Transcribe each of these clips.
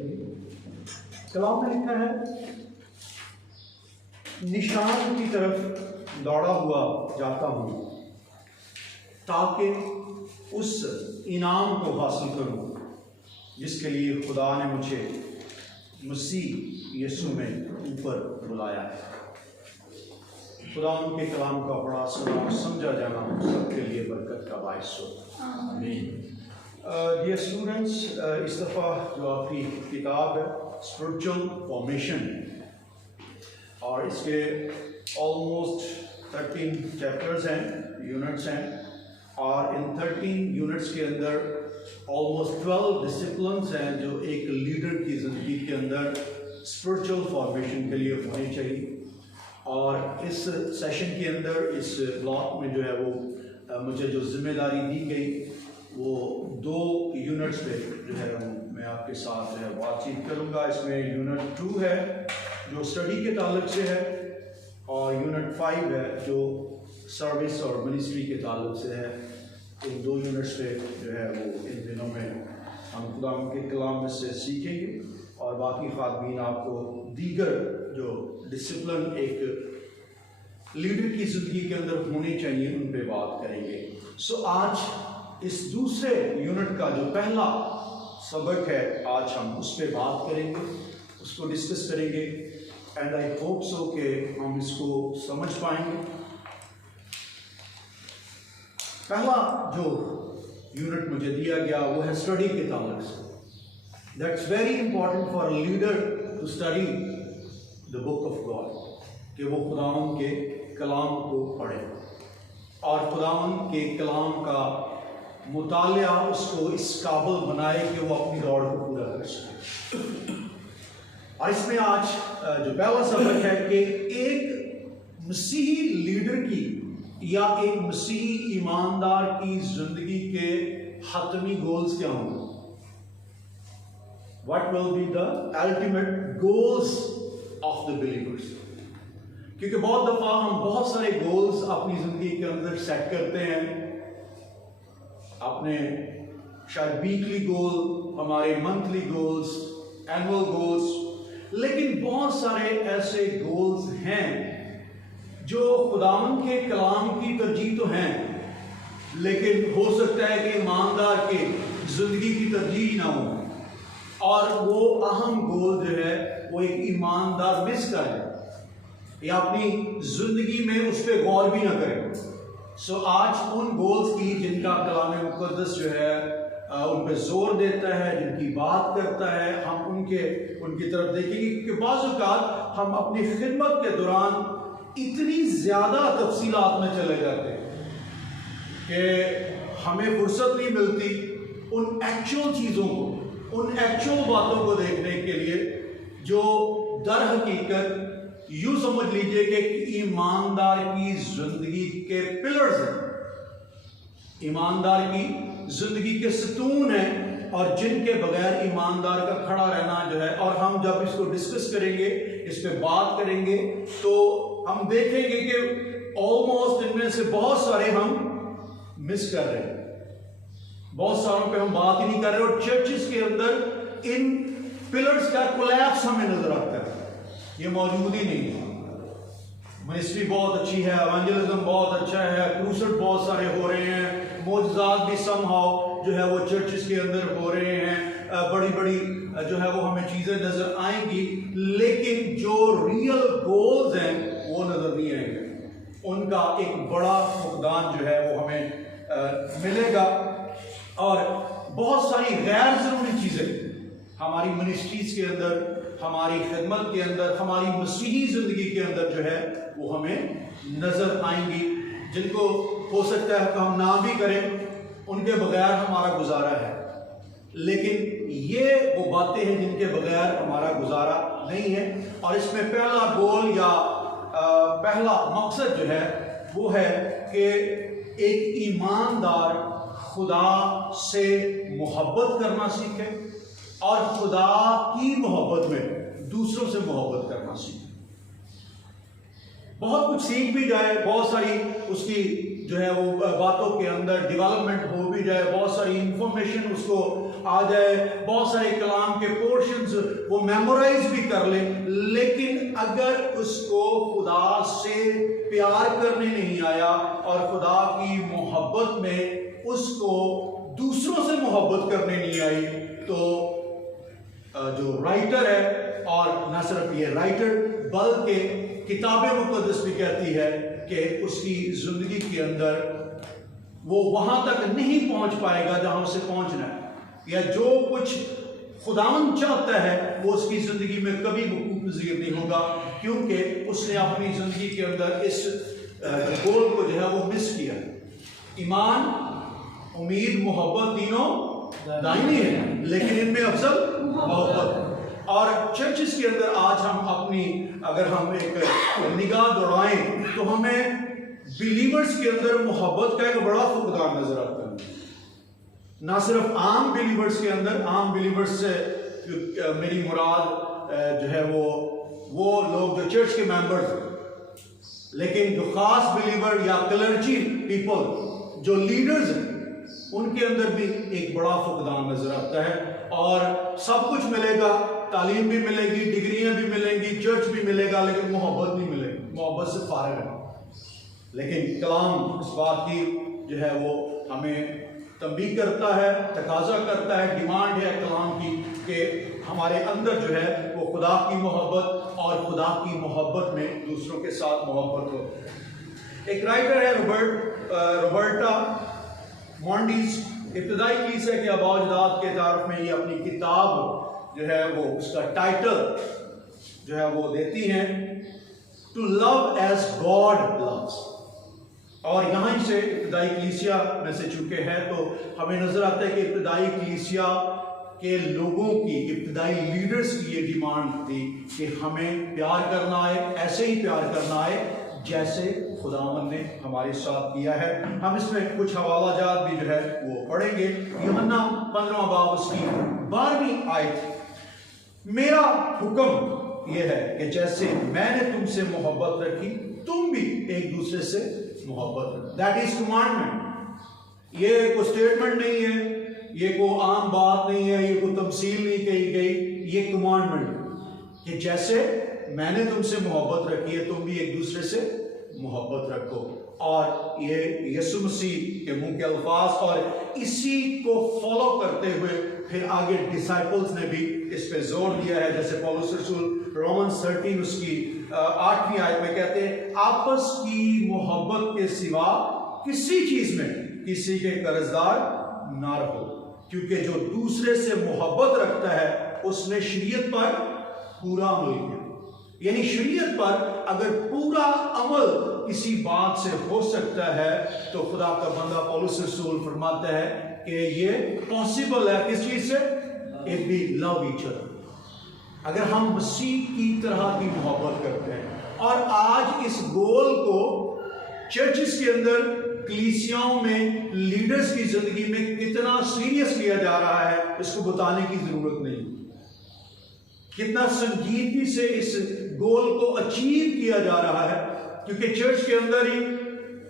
पढ़ेंगे। कलाम में लिखा है, निशान की तरफ दौड़ा हुआ जाता हूँ ताकि उस इनाम को हासिल करूँ जिसके लिए खुदा ने मुझे मसीह यीशु में ऊपर बुलाया है। खुदा उनके कलाम का बड़ा सुना समझा जाना सबके लिए बरकत का बायस हो। आमीन। डियर स्टूडेंट्स, इस दफ़ा जो आपकी किताब है स्पिरिचुअल फॉर्मेशन, और इसके ऑलमोस्ट 13 चैप्टर्स हैं, यूनिट्स हैं, और इन 13 यूनिट्स के अंदर ऑलमोस्ट 12 डिसिप्लिन्स हैं जो एक लीडर की ज़िंदगी के अंदर स्पिरिचुअल फॉर्मेशन के लिए होनी चाहिए। और इस सेशन के अंदर, इस ब्लॉक में जो है वो मुझे जो जिम्मेदारी दी गई वो 2 यूनिट्स पे जो है मैं आपके साथ जो है बातचीत करूँगा। इसमें यूनिट 2 है जो स्टडी के ताल्लुक से है, और यूनिट 5 है जो सर्विस और मिनिस्ट्री के ताल्लुक से है। इन 2 यूनिट्स पे जो है वो इन दिनों में हम खुदा के कलाम में से सीखेंगे, और बाकी खातमीन आपको दीगर जो डिसिप्लिन एक लीडर की ज़िंदगी के अंदर होनी चाहिए उन पे बात करेंगे। सो आज इस दूसरे यूनिट का जो पहला सबक है, आज हम उस पे बात करेंगे, उसको डिस्कस करेंगे, एंड आई होप सो कि हम इसको समझ पाएंगे। पहला जो यूनिट मुझे दिया गया वो है स्टडी के ताल्लुक से। That's very important for a leader to study the book of God, कि वो खुदावन के कलाम को पढ़े और खुदावन के कलाम का मुतालिया उसको इस काबिल बनाए कि वो अपनी दौड़ को पूरा कर सके। और इसमें आज जो पहला सबक है कि एक मसीही लीडर की या एक मसीही ईमानदार की जिंदगी के हतमी गोल्स क्या होंगे। What will be the ultimate goals of the believers? क्योंकि बहुत दफा हम बहुत सारे गोल्स अपनी जिंदगी के अंदर सेट करते हैं, अपने शायद वीकली गोल, हमारे मंथली गोल्स, एनुअल गोल्स, लेकिन बहुत सारे ऐसे गोल्स हैं जो खुदावंद के कलाम की तरजीह तो हैं, लेकिन हो सकता है कि ईमानदार के जिंदगी की तरजीह ना हो, और वो अहम गोल जो है वो एक ईमानदार मिस करे या अपनी जिंदगी में उस पर गौर भी ना करे। सो आज उन गोल्स की जिनका कलाम मुक़द्दस जो है उन पर जोर देता है, जिनकी बात करता है, हम उनकी तरफ देखेंगे। क्योंकि बाज़ औक़ात हम अपनी खिदमत के दौरान इतनी ज़्यादा तफसीलात में चले जाते हैं कि हमें फुर्सत नहीं मिलती उन एक्चुअल चीज़ों को, उन एक्चुअल बातों को देखने के लिए जो दर हकीकत यूँ समझ लीजिए कि ईमानदार की जिंदगी के पिलर्स हैं, ईमानदार की जिंदगी के सतून हैं, और जिनके बगैर ईमानदार का खड़ा रहना जो है। और हम जब इसको डिस्कस करेंगे, इस पे बात करेंगे, तो हम देखेंगे कि ऑलमोस्ट इनमें से बहुत सारे हम मिस कर रहे हैं, बहुत सारों पे हम बात ही नहीं कर रहे, और चर्चिस के अंदर इन पिलर्स का कोलैप्स हमें नजर आता है, ये मौजूद ही नहीं है। मिनिस्ट्री बहुत अच्छी है, एवेंजलिज्म बहुत अच्छा है, क्रूसेड बहुत सारे हो रहे हैं, मौजूदात भी समहाउ जो है वो चर्चिस के अंदर हो रहे हैं, बड़ी बड़ी जो है वो हमें चीज़ें नज़र आएंगी, लेकिन जो रियल गोल्स हैं वो नज़र नहीं आएंगे। उनका एक बड़ा फुकदान जो है वो हमें मिलेगा, और बहुत सारी गैर ज़रूरी चीज़ें हमारी मिनिस्ट्रीज़ के अंदर, हमारी खिदमत के अंदर, हमारी मसीही ज़िंदगी के अंदर जो है वो हमें नज़र आएंगी, जिनको हो सकता है कि हम ना भी करें, उनके बगैर हमारा गुजारा है। लेकिन ये वो बातें हैं जिनके बगैर हमारा गुजारा नहीं है। और इसमें पहला गोल या पहला मकसद जो है वो है कि एक ईमानदार खुदा से मोहब्बत करना सीखे, और खुदा की मोहब्बत में दूसरों से मोहब्बत करना सीखे। बहुत कुछ सीख भी जाए, बहुत सारी उसकी जो है वो बातों के अंदर डेवलपमेंट हो भी जाए, बहुत सारी इंफॉर्मेशन उसको आ जाए, बहुत सारे कलाम के पोर्शंस वो मेमोराइज भी कर ले, लेकिन अगर उसको खुदा से प्यार करने नहीं आया और खुदा की मोहब्बत में उसको दूसरों से मोहब्बत करने नहीं आई, तो जो राइटर है, और न सिर्फ ये राइटर बल्कि किताब मुक़द्दस भी कहती है कि उसकी जिंदगी के अंदर वो वहां तक नहीं पहुंच पाएगा जहां उसे पहुंचना है, या जो कुछ खुदावन चाहता है वो उसकी जिंदगी में कभी वकूफ़ पज़ीर नहीं होगा, क्योंकि उसने अपनी जिंदगी के अंदर इस गोल को जो है वो मिस किया। ईमान, उम्मीद, मोहब्बत तीनों दायनी है, लेकिन इनमें अफजल मोहब्बत। और चर्चिस के अंदर आज हम अपनी अगर हम एक निगाह दौड़ाएं तो हमें बिलीवर्स के अंदर मोहब्बत का एक बड़ा फुकदान नजर आता है। ना सिर्फ आम बिलीवर्स के अंदर, आम बिलीवर्स से मेरी मुराद जो है वो लोग जो चर्च के मेंबर्स हैं, लेकिन जो खास बिलीवर या क्लर्जी पीपल जो लीडर्स हैं उनके अंदर भी एक बड़ा फुकदान नजर आता है। और सब कुछ मिलेगा, तालीम भी मिलेगी, डिग्रियां भी मिलेंगी, चर्च भी मिलेगा, लेकिन मोहब्बत नहीं मिलेगी, मोहब्बत से फारिग है। लेकिन कलाम इस बात की जो है वो हमें तंबीह करता है, तकाजा करता है, डिमांड है कलाम की कि हमारे अंदर जो है वो खुदा की मोहब्बत और खुदा की मोहब्बत में दूसरों के साथ मोहब्बत हो। एक राइटर है रोबर्टा मॉन्डीज, इब्तदाई कलीसिया के आबाओ-अजदाद के तारुफ में ये अपनी किताब जो है वो उसका टाइटल जो है वो देती हैं, to love as God loves. और यहाँ से इब्तदाई कलीसिया में से चुके हैं तो हमें नजर आता है कि इब्तदाई कलीसिया के लोगों की, इब्तदाई लीडर्स की ये डिमांड थी कि हमें प्यार करना है, ऐसे ही प्यार करना है जैसे खुदावन ने हमारे साथ किया है। हम इसमें कुछ हवाला जात भी जो है वो पढ़ेंगे। यूहन्ना 15वां बाब उसकी 12वीं आयत, मेरा हुक्म यह है कि जैसे मैंने तुमसे मोहब्बत रखी तुम भी एक दूसरे से मोहब्बत रखो। That is commandment. ये कोई स्टेटमेंट नहीं है, ये कोई आम बात नहीं है, ये कोई तमसील नहीं कही गई, ये कमांडमेंट कि जैसे मैंने तुमसे मोहब्बत रखी है तुम भी एक दूसरे से मोहब्बत रखो। और ये यीशु मसीह के मुंह के अल्फाज, और इसी को फॉलो करते हुए फिर आगे डिसाइपल्स ने भी इस पे जोर दिया है। जैसे पौलुस रसूल रोमन्स 13 उसकी 8वीं आयत में कहते हैं, आपस की मोहब्बत के सिवा किसी चीज में किसी के कर्जदार ना रहो, क्योंकि जो दूसरे से मोहब्बत रखता है उसने शरीयत पर पूरा अमल किया। यानी शरीयत पर अगर पूरा अमल किसी बात से हो सकता है तो खुदा का बंदा पौलुस रसूल फरमाता है कि ये पॉसिबल है। किस चीज से? If we love each other, अगर हम मसीह की तरह की मोहब्बत करते हैं। और आज इस गोल को चर्चिस के अंदर, कलीसियाओं में, लीडर्स की जिंदगी में कितना सीरियस लिया जा रहा है इसको बताने की जरूरत नहीं। कितना संजीदगी से इस गोल को अचीव किया जा रहा है, क्योंकि चर्च के अंदर ही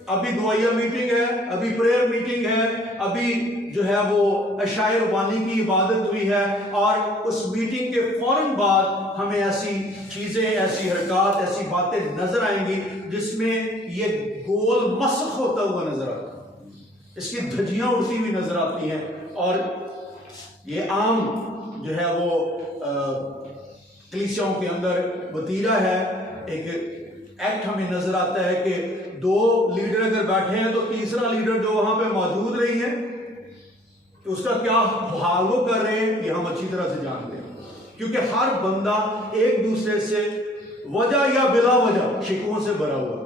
अभी दुआया मीटिंग है, अभी प्रेयर मीटिंग है, अभी जो है वो अशायर वानी की इबादत हुई है, और उस मीटिंग के फौरन बाद हमें ऐसी चीजें, ऐसी हरकत, ऐसी बातें नजर आएंगी जिसमें ये गोल मस्ख होता हुआ नजर आता है, इसकी धज्जियां उड़ती हुई नजर आती हैं। और ये आम जो है वो कलीसियाओं के अंदर वतीरा है। एक एक्ट हमें नजर आता है कि 2 लीडर अगर बैठे हैं तो तीसरा लीडर जो वहां पे मौजूद रही है तो उसका क्या हाल वो कर रहे हैं ये हम अच्छी तरह से जानते हैं, क्योंकि हर बंदा एक दूसरे से वजह या बिला वजह शिकवों से भरा हुआ,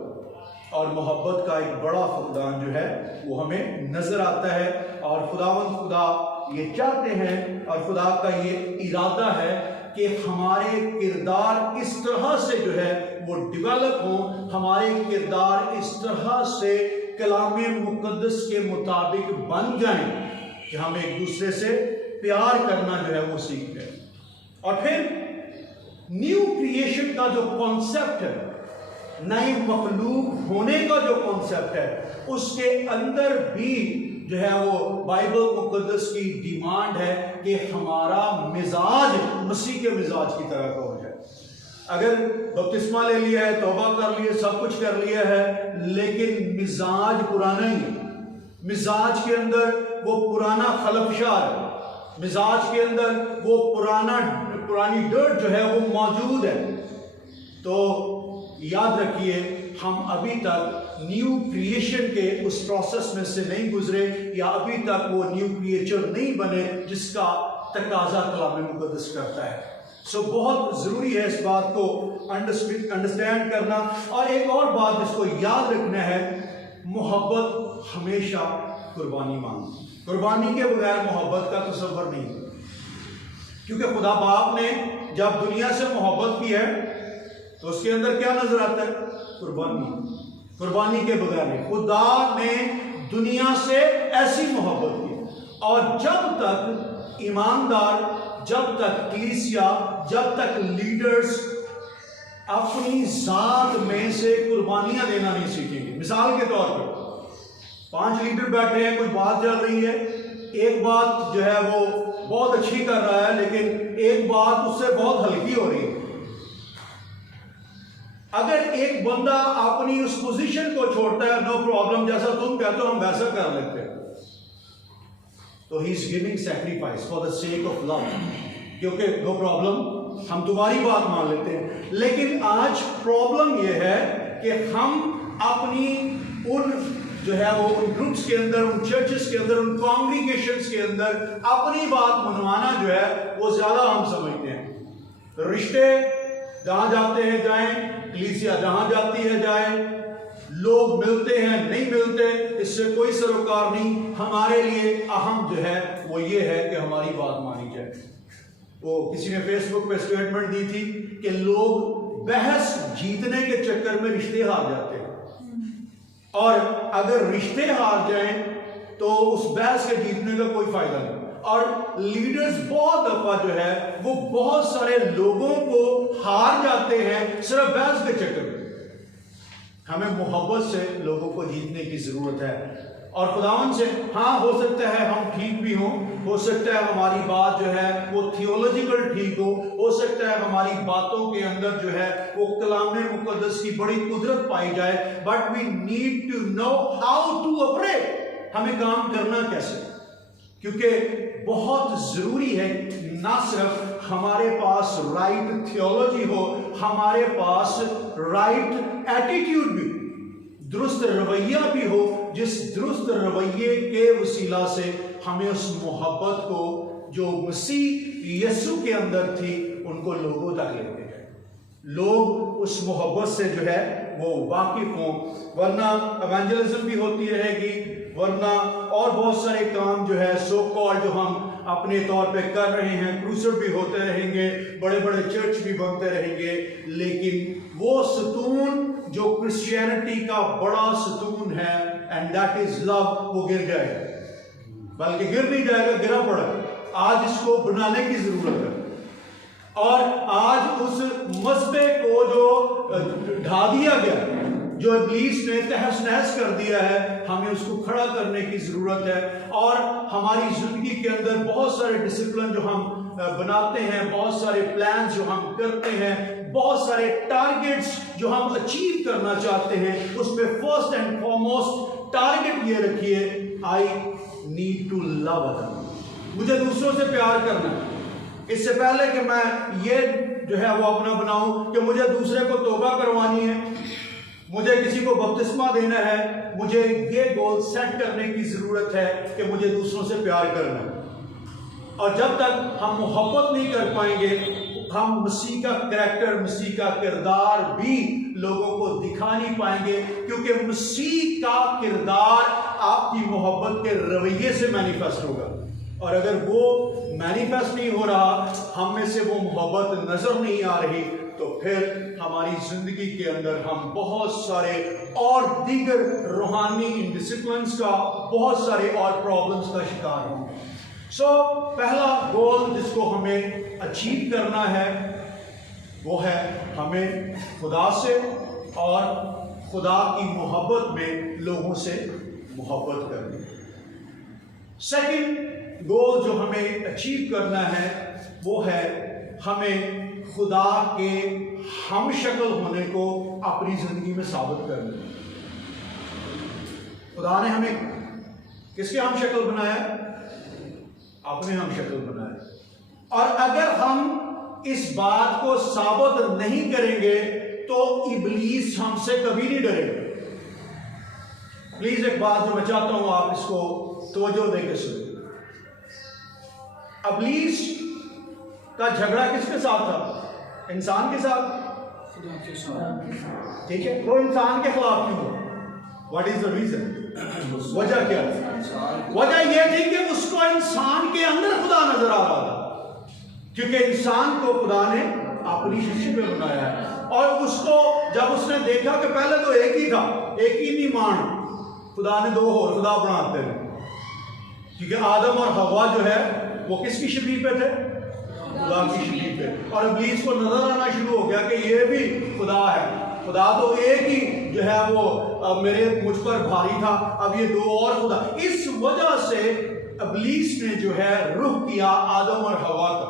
और मोहब्बत का एक बड़ा फुकदान जो है वो हमें नजर आता है। और खुदा ये चाहते हैं और खुदा का ये इरादा है कि हमारे किरदार इस तरह से जो है वो डेवलप हो, हमारे किरदार इस तरह से कलामे मुकद्दस के मुताबिक बन जाएं कि हम एक दूसरे से प्यार करना जो है वो सीखते हैं। और फिर न्यू क्रिएशन का जो कॉन्सेप्ट है, नए मखलूक होने का जो कॉन्सेप्ट है, उसके अंदर भी जो है वो बाइबल मुकद्दस की डिमांड है कि हमारा मिजाज मसीह के मिजाज की तरह का हो जाए। अगर बपतिस्मा ले लिया है, तौबा कर लिया, सब कुछ कर लिया है, लेकिन मिजाज पुराना ही है, मिजाज के अंदर वो पुराना खलफशार है, मिजाज के अंदर वो पुरानी डर्ट जो है वो मौजूद है, तो याद रखिए हम अभी तक न्यू क्रिएशन के उस प्रोसेस में से नहीं गुजरे, या अभी तक वो न्यू क्रिएचर नहीं बने जिसका तकाजा कलाम मुकद्दस करता है। सो बहुत ज़रूरी है इस बात को अंडरस्टैंड करना। और एक और बात जिसको याद रखना है, मोहब्बत हमेशा कुर्बानी मांगती, कुर्बानी के बगैर मोहब्बत का तसव्वुर नहीं, क्योंकि खुदा बाप ने जब दुनिया से मोहब्बत की है तो उसके अंदर क्या नजर आता है? कुर्बानी। कुर्बानी के बगैर नहीं, खुदा ने दुनिया से ऐसी मोहब्बत की। और जब तक ईमानदार, जब तक कलीसिया, जब तक लीडर्स अपनी जात में से कुर्बानियां देना नहीं सीखेंगे, मिसाल के तौर पर 5 लीडर बैठे हैं, कोई बात चल रही है, एक बात जो है वो बहुत अच्छी कर रहा है, लेकिन एक बात उससे बहुत हल्की हो रही है। अगर एक बंदा अपनी उस पोजीशन को छोड़ता है, नो प्रॉब्लम, जैसा तुम कहते हो हम वैसा कर लेते हैं, तो he is giving sacrifice for the sake of love, क्योंकि नो प्रॉब्लम हम तुम्हारी बात मान लेते हैं। लेकिन आज प्रॉब्लम यह है कि हम अपनी उन जो है वो उन ग्रुप्स के अंदर, उन चर्चेस के अंदर, उन कॉन्ग्रीगेशंस के अंदर अपनी बात मनवाना जो है वो ज्यादा हम समझते हैं। रिश्ते जहां जाते हैं जाएं, कलीसिया जहां जाती है जाए, लोग मिलते हैं नहीं मिलते, इससे कोई सरोकार नहीं। हमारे लिए अहम जो है वो ये है कि हमारी बात मानी जाए। वो किसी ने फेसबुक पे स्टेटमेंट दी थी कि लोग बहस जीतने के चक्कर में रिश्ते हार जाते हैं, और अगर रिश्ते हार जाएं तो उस बहस के जीतने का कोई फायदा नहीं। और लीडर्स बहुत दफा जो है वो बहुत सारे लोगों को हार जाते हैं सिर्फ बहस के चक्कर में। हमें मोहब्बत से लोगों को जीतने की जरूरत है, और खुदावन से, हाँ हो सकता है हम ठीक भी हों, हो सकता है हमारी बात जो है वो थियोलॉजिकल ठीक हो सकता है हमारी बातों के अंदर जो है वो कलाम मुकद्दस की बड़ी कुदरत पाई जाए, but we need to know how to operate, हमें काम करना कैसे, क्योंकि बहुत जरूरी है ना सिर्फ हमारे पास राइट थियोलॉजी हो, हमारे पास राइट एटीट्यूड भी, दुरुस्त रवैया भी हो, जिस दुरुस्त रवैये के वसीला से हमें उस मोहब्बत को जो मसीह यीशु के अंदर थी उनको लोगों तक लेते हैं, लोग उस मोहब्बत से जो है वो वाकिफ हों। वरना एवेंजलिज्म भी होती रहेगी, वरना और बहुत सारे काम जो है सो कॉल्ड जो हम अपने तौर पे कर रहे हैं, क्रूसेड भी होते रहेंगे, बड़े बड़े चर्च भी बनते रहेंगे, लेकिन वो सतून जो क्रिश्चियनिटी का बड़ा सतून है, एंड दैट इज लव, वो गिर जाएगा। बल्कि गिर नहीं जाएगा, गिरा पड़ा। आज इसको बनाने की जरूरत है, और आज उस मसबे को जो ढा दिया गया, जो इब्लीस ने तहस नहस कर दिया है, हमें उसको खड़ा करने की जरूरत है। और हमारी जिंदगी के अंदर बहुत सारे डिसिप्लिन जो हम बनाते हैं, बहुत सारे प्लान जो हम करते हैं, बहुत सारे टारगेट्स जो हम अचीव करना चाहते हैं, उसमें फर्स्ट एंड फॉरमोस्ट टारगेट ये रखिए, I need to love other, मुझे दूसरों से प्यार करना है। इससे पहले कि मैं ये जो है वो अपना बनाऊं कि मुझे दूसरे को तौबा करवानी है, मुझे किसी को बपतिस्मा देना है, मुझे ये गोल सेट करने की जरूरत है कि मुझे दूसरों से प्यार करना है। और जब तक हम मोहब्बत नहीं कर पाएंगे, हम मसीह का कैरेक्टर, मसीह का किरदार भी लोगों को दिखा नहीं पाएंगे, क्योंकि मसीह का किरदार आपकी मोहब्बत के रवैये से मैनिफेस्ट होगा। और अगर वो मैनिफेस्ट नहीं हो रहा, हम में से वो मोहब्बत नजर नहीं आ रही, तो फिर हमारी जिंदगी के अंदर हम बहुत सारे और दीगर रूहानी इंडिसिप्लिन्स का, बहुत सारे और प्रॉब्लम्स का शिकार होंगे। पहला गोल जिसको हमें अचीव करना है वो है हमें खुदा से और खुदा की मोहब्बत में लोगों से मोहब्बत करनी। सेकंड गोल जो हमें अचीव करना है वो है हमें खुदा के हम शक्ल होने को अपनी जिंदगी में साबित करना है। खुदा ने हमें किसके हम शक्ल बनाया? अपने हम शक्ल बनाया। और अगर हम इस बात को साबित नहीं करेंगे तो इब्लीस हमसे कभी नहीं डरेगा। प्लीज एक बात जो मैं चाहता हूं आप इसको तवज्जो देकर सुनिए। इब्लीस का झगड़ा किसके साथ था? इंसान के साथ। ठीक है, वो इंसान के खिलाफ क्यों हुआ? What is the reason? वजह क्या है? वजह यह थी कि उसको इंसान के अंदर खुदा नजर आ रहा था, क्योंकि इंसान को खुदा ने अपनी शिक्षा में बनाया है। और उसको जब उसने देखा कि पहले तो एक ही था, एक ही नहीं मान, खुदा ने दो और खुदा बनाते हैं, क्योंकि आदम और हवा जो है वो किसकी शबीह पे थे? खुदा की शबीह पे। और इब्लीस को नजर आना शुरू हो गया कि ये भी खुदा है, खुदा तो एक ही जो है वो मेरे मुझ पर भारी था, अब ये दो और खुदा। इस वजह से इब्लीस ने जो है रुख किया आदम और हवा का,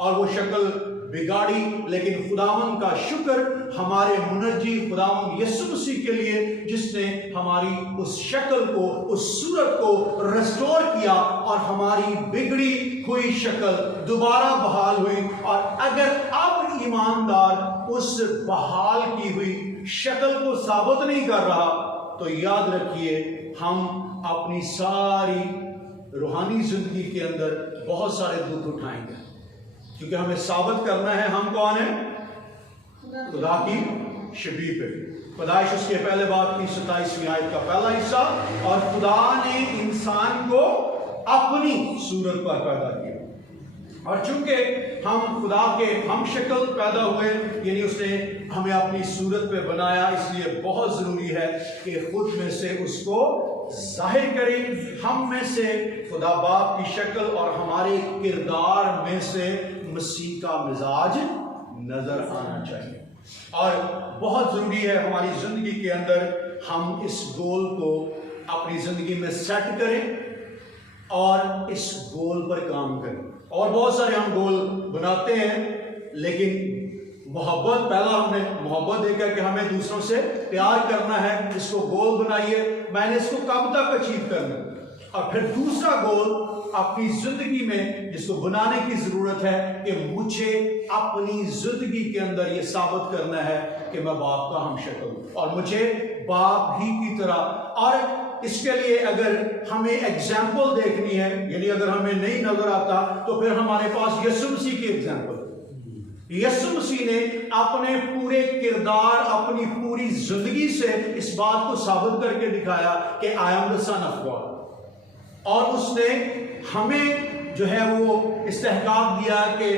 और वो शक्ल बिगाड़ी। लेकिन खुदावन का शुक्र हमारे मुनज्जी खुदावन यीशु मसीह के लिए, जिसने हमारी उस शक्ल को, उस सूरत को रेस्टोर किया और हमारी बिगड़ी हुई शक्ल दोबारा बहाल हुई। और अगर अब ईमानदार उस बहाल की हुई शक्ल को साबित नहीं कर रहा तो याद रखिए हम अपनी सारी रूहानी जिंदगी के अंदर बहुत सारे दुख उठाएंगे, क्योंकि हमें साबित करना है हम कौन है? खुदा की शबीह पे। पैदाइश उसके पहले बाब की 27वीं आयत का पहला हिस्सा। और खुदा ने इंसान को अपनी सूरत पर पैदा किया, और चूंकि हम खुदा के हम शक्ल पैदा हुए, यानी उसने हमें अपनी सूरत पे बनाया, इसलिए बहुत जरूरी है कि खुद में से उसको जाहिर करें। हम में से खुदा बाप की शक्ल और हमारे किरदार में से मसीह का मिजाज नजर आना चाहिए। और बहुत जरूरी है हमारी जिंदगी के अंदर हम इस गोल को अपनी जिंदगी में सेट करें और इस गोल पर काम करें। और बहुत सारे हम गोल बनाते हैं, लेकिन मोहब्बत, पहला हमने मोहब्बत देखा कि हमें दूसरों से प्यार करना है, इसको गोल बनाइए, मैंने इसको कब तक अचीव करना है। और फिर दूसरा गोल अपनी जिंदगी में जिसको बनाने की जरूरत है कि मुझे अपनी जिंदगी के अंदर यह साबित करना है कि मैं बाप का हमशक्ल हूं और मुझे बाप ही की तरह। और इसके लिए अगर हमें एग्जाम्पल देखनी है, यानी अगर हमें नहीं नजर आता तो फिर हमारे पास यीशु मसीह की एग्जाम्पल। यीशु मसीह ने अपने पूरे किरदार, अपनी पूरी जिंदगी से इस बात को साबित करके दिखाया कि I am the son of God. और उसने हमें जो है वो इस्तेहकाक दिया कि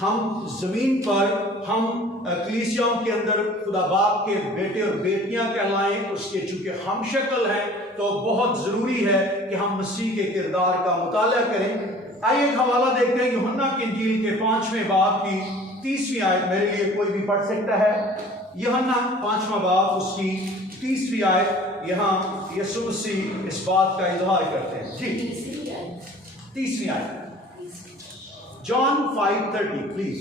हम जमीन पर, हम कलीसियाओं के अंदर खुदा बाप के बेटे और बेटियां कहलाएं, उसके चूंकि हम शक्ल है तो बहुत जरूरी है कि हम मसीह के किरदार का मुताला करें। आइए एक हवाला देखते हैं यूहन्ना की इंजील के 5वें बाब की 30वीं आयत। मेरे लिए कोई भी पढ़ सकता है। यूहन्ना 5वां बाब उसकी 30वीं आयत। यहाँ यीशु मसीह इस बात का इजहार करते हैं। जी 30वीं आयत, जॉन 5:30 प्लीज।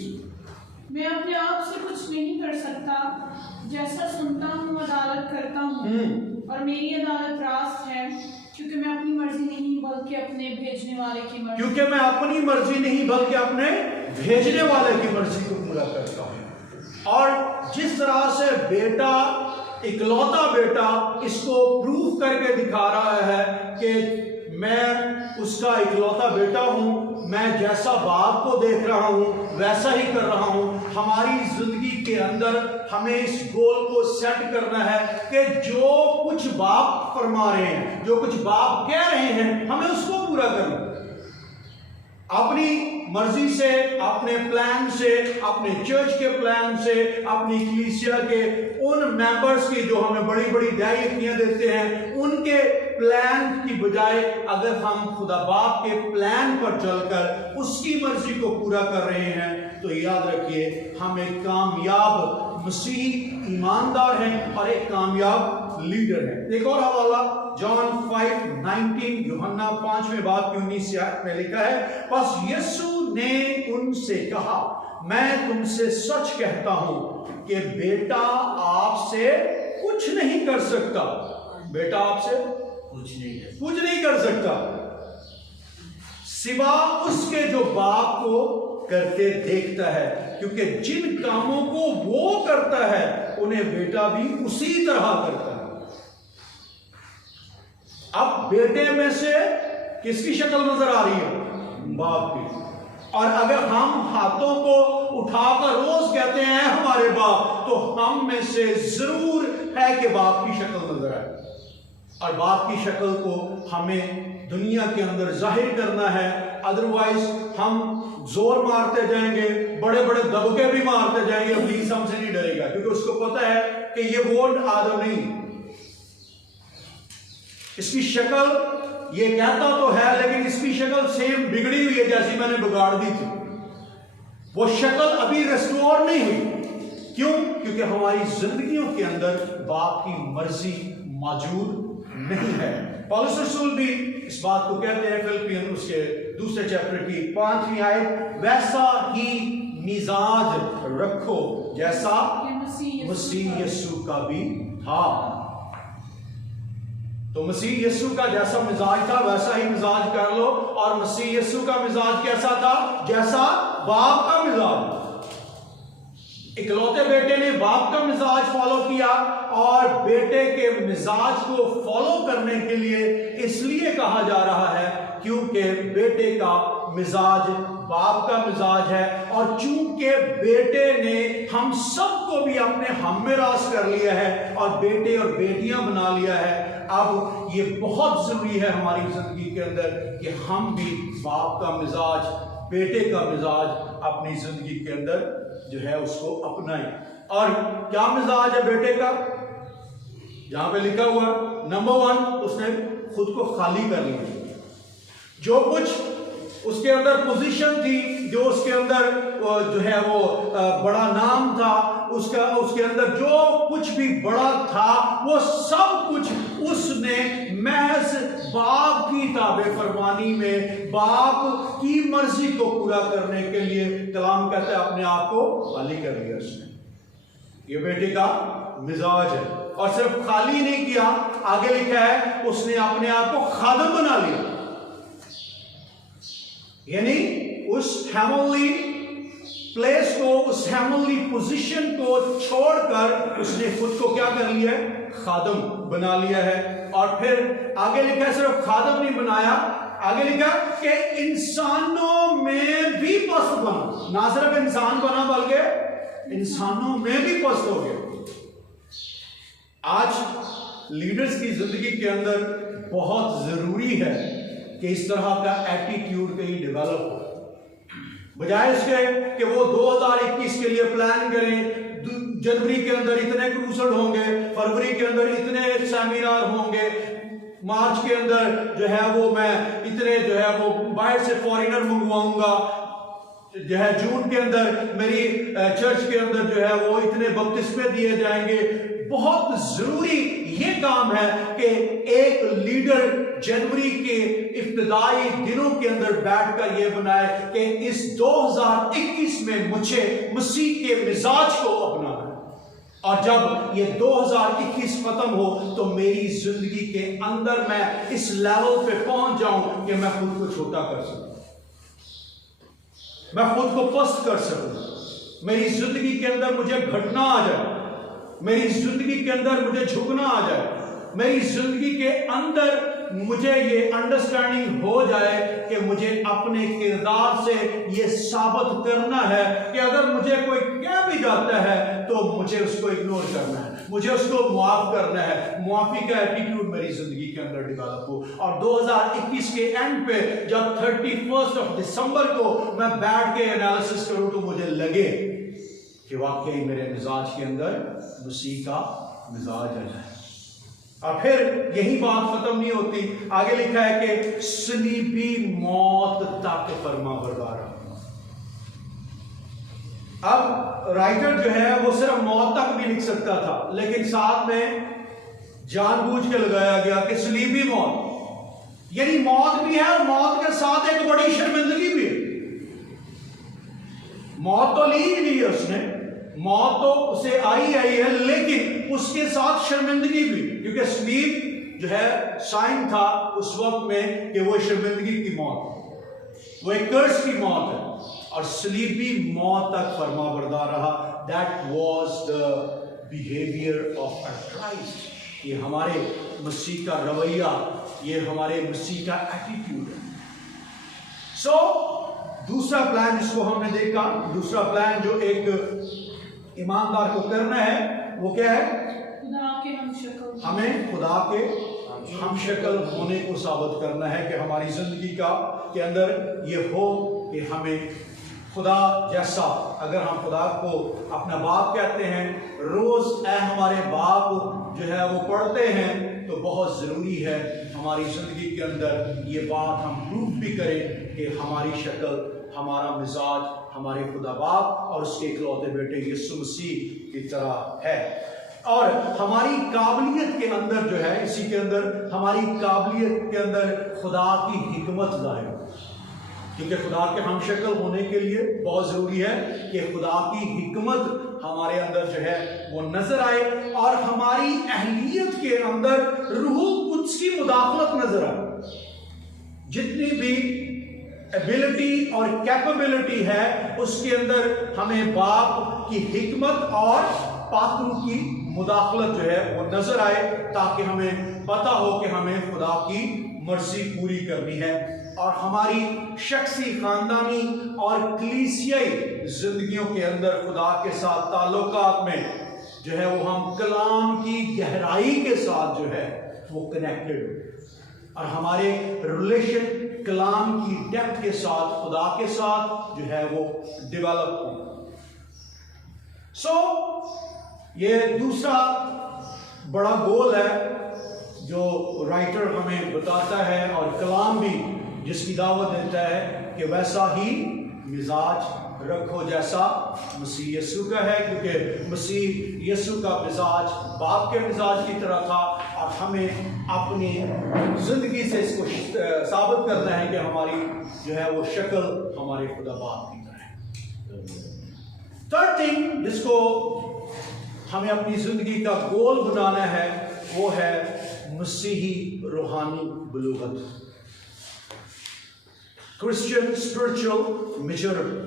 मैं अपने आप से कुछ नहीं कर सकता, जैसा सुनता हूँ अदालत करता हूँ, और मेरी अदालत रास्त है, क्योंकि मैं अपनी मर्जी नहीं बल्कि अपने भेजने वाले की मर्जी। क्योंकि मैं अपनी मर्जी नहीं बल्कि अपने भेजने वाले की मर्जी को पूरा करता हूँ। और जिस तरह से बेटा, इकलौता बेटा, इसको प्रूफ करके दिखा रहा है कि मैं उसका इकलौता बेटा हूं, मैं जैसा बाप को देख रहा हूं वैसा ही कर रहा हूं। हमारी जिंदगी के अंदर हमें इस गोल को सेट करना है कि जो कुछ बाप फरमा रहे हैं, जो कुछ बाप कह रहे हैं, हमें उसको पूरा करना। अपनी मर्जी से, अपने प्लान से, अपने चर्च के प्लान से, अपनी कलीसिया के उन मेंबर्स की जो हमें बड़ी बड़ी दायित्वयां देते हैं, उनके प्लान की बजाय अगर हम खुदा बाप के प्लान पर चलकर उसकी मर्जी को पूरा कर रहे हैं तो याद रखिए हम एक कामयाब मसीही ईमानदार हैं और एक कामयाब लीडर है। एक और हवाला जॉन 5:19, यूहन्ना 5वें बाब की 19 आयत में लिखा है, बस यीशु ने उनसे कहा, मैं तुमसे सच कहता हूं कि बेटा आपसे कुछ नहीं कर सकता। बेटा आपसे कुछ नहीं कर सकता सिवा उसके जो बाप को करके देखता है, क्योंकि जिन कामों को वो करता है उन्हें बेटा भी उसी तरह करता है। अब बेटे में से किसकी शक्ल नजर आ रही है? बाप की। और अगर हम हाथों को उठाकर रोज कहते हैं हमारे बाप, तो हम में से जरूर है कि बाप की शक्ल नजर आए, और बाप की शक्ल को हमें दुनिया के अंदर जाहिर करना है। अदरवाइज हम जोर मारते जाएंगे, बड़े बड़े दबके भी मारते जाएंगे, इब्लीस हमसे नहीं डरेगा, क्योंकि उसको पता है कि ये वो आदम नहीं, इसकी शक्ल ये कहता तो है लेकिन इसकी शक्ल सेम बिगड़ी हुई है जैसी मैंने बिगाड़ दी थी। वो शक्ल अभी रेस्टोर नहीं हुई। क्यों? क्योंकि हमारी जिंदगियों के अंदर बाप की मर्जी मौजूद नहीं है। पौलुस रसूल भी इस बात को कहते हैं फिलिपियन उसके 2 चैप्टर की 5वीं आयत, वैसा ही मिजाज रखो जैसा मसीह यीशु का भी था। तो मसीह यीशु का जैसा मिजाज था वैसा ही मिजाज कर लो, और मसीह यीशु का मिजाज कैसा था? जैसा बाप का मिजाज। इकलौते बेटे ने बाप का मिजाज फॉलो किया, और बेटे के मिजाज को फॉलो करने के लिए इसलिए कहा जा रहा है क्योंकि बेटे का मिजाज बाप का मिजाज है, और चूंकि बेटे ने हम सबको भी अपने हम में रास कर लिया है और बेटे और बेटियां बना लिया है। अब ये बहुत जरूरी है हमारी जिंदगी के अंदर कि हम भी बाप का मिजाज, बेटे का मिजाज अपनी जिंदगी के अंदर जो है उसको अपनाएं। और क्या मिजाज है बेटे का? यहां पे लिखा हुआ नंबर 1, उसने खुद को खाली कर लिया। जो कुछ उसके अंदर पोजीशन थी, जो उसके अंदर जो है वो बड़ा नाम था, उसके अंदर जो कुछ भी बड़ा था, वो सब कुछ उसने महज बाप की ताबे फरमानी में, बाप की मर्जी को पूरा करने के लिए, कलाम कहता है, अपने आप को खाली कर लिया उसने। ये बेटे का मिजाज है। और सिर्फ खाली नहीं किया, आगे लिखा है उसने अपने आप को खादम बना लिया, यानी उस हेवनली प्लेस को, उस हेवनली पोजीशन को छोड़कर उसने खुद को क्या कर लिया है? खादम बना लिया है। और फिर आगे लिखा है सिर्फ खादम नहीं बनाया, आगे लिखा कि इंसानों में भी पस्त बना। ना सिर्फ इंसान बना बल्कि इंसानों में भी पस्त हो गया। आज लीडर्स की जिंदगी के अंदर बहुत जरूरी है कि इस तरह का एटीट्यूड कहीं डेवलप हो, बजाय इसके कि वो 2021 के लिए प्लान करें, जनवरी के अंदर इतने क्रूसेड होंगे, फरवरी के अंदर इतने सेमिनार होंगे, मार्च के अंदर जो है वो मैं इतने जो है वो बाहर से फॉरेनर मंगवाऊंगा, जो है जून के अंदर मेरी चर्च के अंदर जो है वो इतने बपतिस्मे दिए जाएंगे। बहुत जरूरी ये काम है कि एक लीडर जनवरी के इब्तिदाई दिनों के अंदर बैठकर ये बनाए कि इस 2021 में मुझे मसीह के मिजाज को अपनाना है, और जब ये 2021 खत्म हो तो मेरी जिंदगी के अंदर मैं इस लेवल पे पहुंच जाऊं कि मैं खुद को छोटा कर सकूं, मैं खुद को पस्त कर सकूं, मेरी जिंदगी के अंदर मुझे घटना आ जाए, मेरी जिंदगी के अंदर मुझे झुकना आ जाए, मेरी जिंदगी के अंदर मुझे ये अंडरस्टैंडिंग हो जाए कि मुझे अपने किरदार से ये साबित करना है कि अगर मुझे कोई कह भी जाता है तो मुझे उसको इग्नोर करना है, मुझे उसको मुआफ करना है। मुआफी का एटीट्यूड मेरी जिंदगी के अंदर डेवलप हो, और 2021 के एंड पे जब 31 दिसंबर को मैं बैठ के एनालिसिस करूं तो मुझे लगे कि वाकई मेरे मिजाज के अंदर मसीह का मिजाज आ जाए। और फिर यही बात खत्म नहीं होती, आगे लिखा है कि सलीबी मौत तक फरमा बरदार। अब राइटर जो है वो सिर्फ मौत तक भी लिख सकता था, लेकिन साथ में जानबूझ के लगाया गया कि सलीबी मौत, यानी मौत भी है और मौत के साथ एक बड़ी शर्मिंदगी भी है। मौत तो ली ही नहीं है उसने, मौत तो उसे आई है, लेकिन उसके साथ शर्मिंदगी भी, क्योंकि सलीब जो है साइन था उस वक्त में कि वो शर्मिंदगी की मौत, वो एक कर्स की मौत है, और सलीबी मौत तक फरमाबरदार रहा। That was the behaviour of Christ. ये हमारे मसीह का रवैया, ये हमारे मसीह का एटीट्यूड है। सो दूसरा प्लान जिसको हमने देखा, दूसरा प्लान जो एक ईमानदार को करना है वो क्या है? खुदा के हमशक्ल, हमें खुदा के हमशक्ल होने को साबित करना है कि हमारी जिंदगी के अंदर ये हो कि हमें खुदा जैसा, अगर हम खुदा को अपना बाप कहते हैं, रोज ऐ हमारे बाप जो है वो पढ़ते हैं, तो बहुत ज़रूरी है हमारी ज़िंदगी के अंदर ये बात हम प्रूफ भी करें कि हमारी शक्ल, हमारा मिजाज हमारे खुदा बाप और उसके इकलौते बेटे यीशु मसीह की तरह है। और हमारी काबिलियत के अंदर जो है, इसी के अंदर हमारी काबिलियत के अंदर खुदा की हिकमत ज़ाहिर, क्योंकि खुदा के हमशक्ल होने के लिए बहुत ज़रूरी है कि खुदा की हिकमत हमारे अंदर जो है वो नजर आए और हमारी अहलियत के अंदर रूहुल कुद्स की मुदाखलत नजर आए। जितनी भी एबिलिटी और कैपेबिलिटी है उसके अंदर हमें बाप की हिकमत और पात्रों की मुदाखलत जो है वो नजर आए, ताकि हमें पता हो कि हमें खुदा की मर्जी पूरी करनी है और हमारी शख्सी, खानदानी और कलीसियाई जिंदगियों के अंदर खुदा के साथ ताल्लुकात में जो है वो हम कलाम की गहराई के साथ जो है वो कनेक्टेड, और हमारे रिलेशन कलाम की डेप्थ के साथ, खुदा के साथ जो है वो डेवलप हो। सो ये दूसरा बड़ा गोल है जो राइटर हमें बताता है और कलाम भी जिसकी दावत देता है कि वैसा ही मिजाज रखो जैसा मसीह यीशु का है, क्योंकि मसीह यीशु का मिजाज बाप के मिजाज की तरह था, और हमें अपनी जिंदगी से इसको साबित करना है कि हमारी जो है वो शक्ल हमारे खुदा बाप की तरह है। थर्ड थिंग जिसको हमें अपनी जिंदगी का गोल बनाना है वो है मसीही रूहानी बलूगत, क्रिश्चियन स्पिरिचुअल मैच्योरिटी।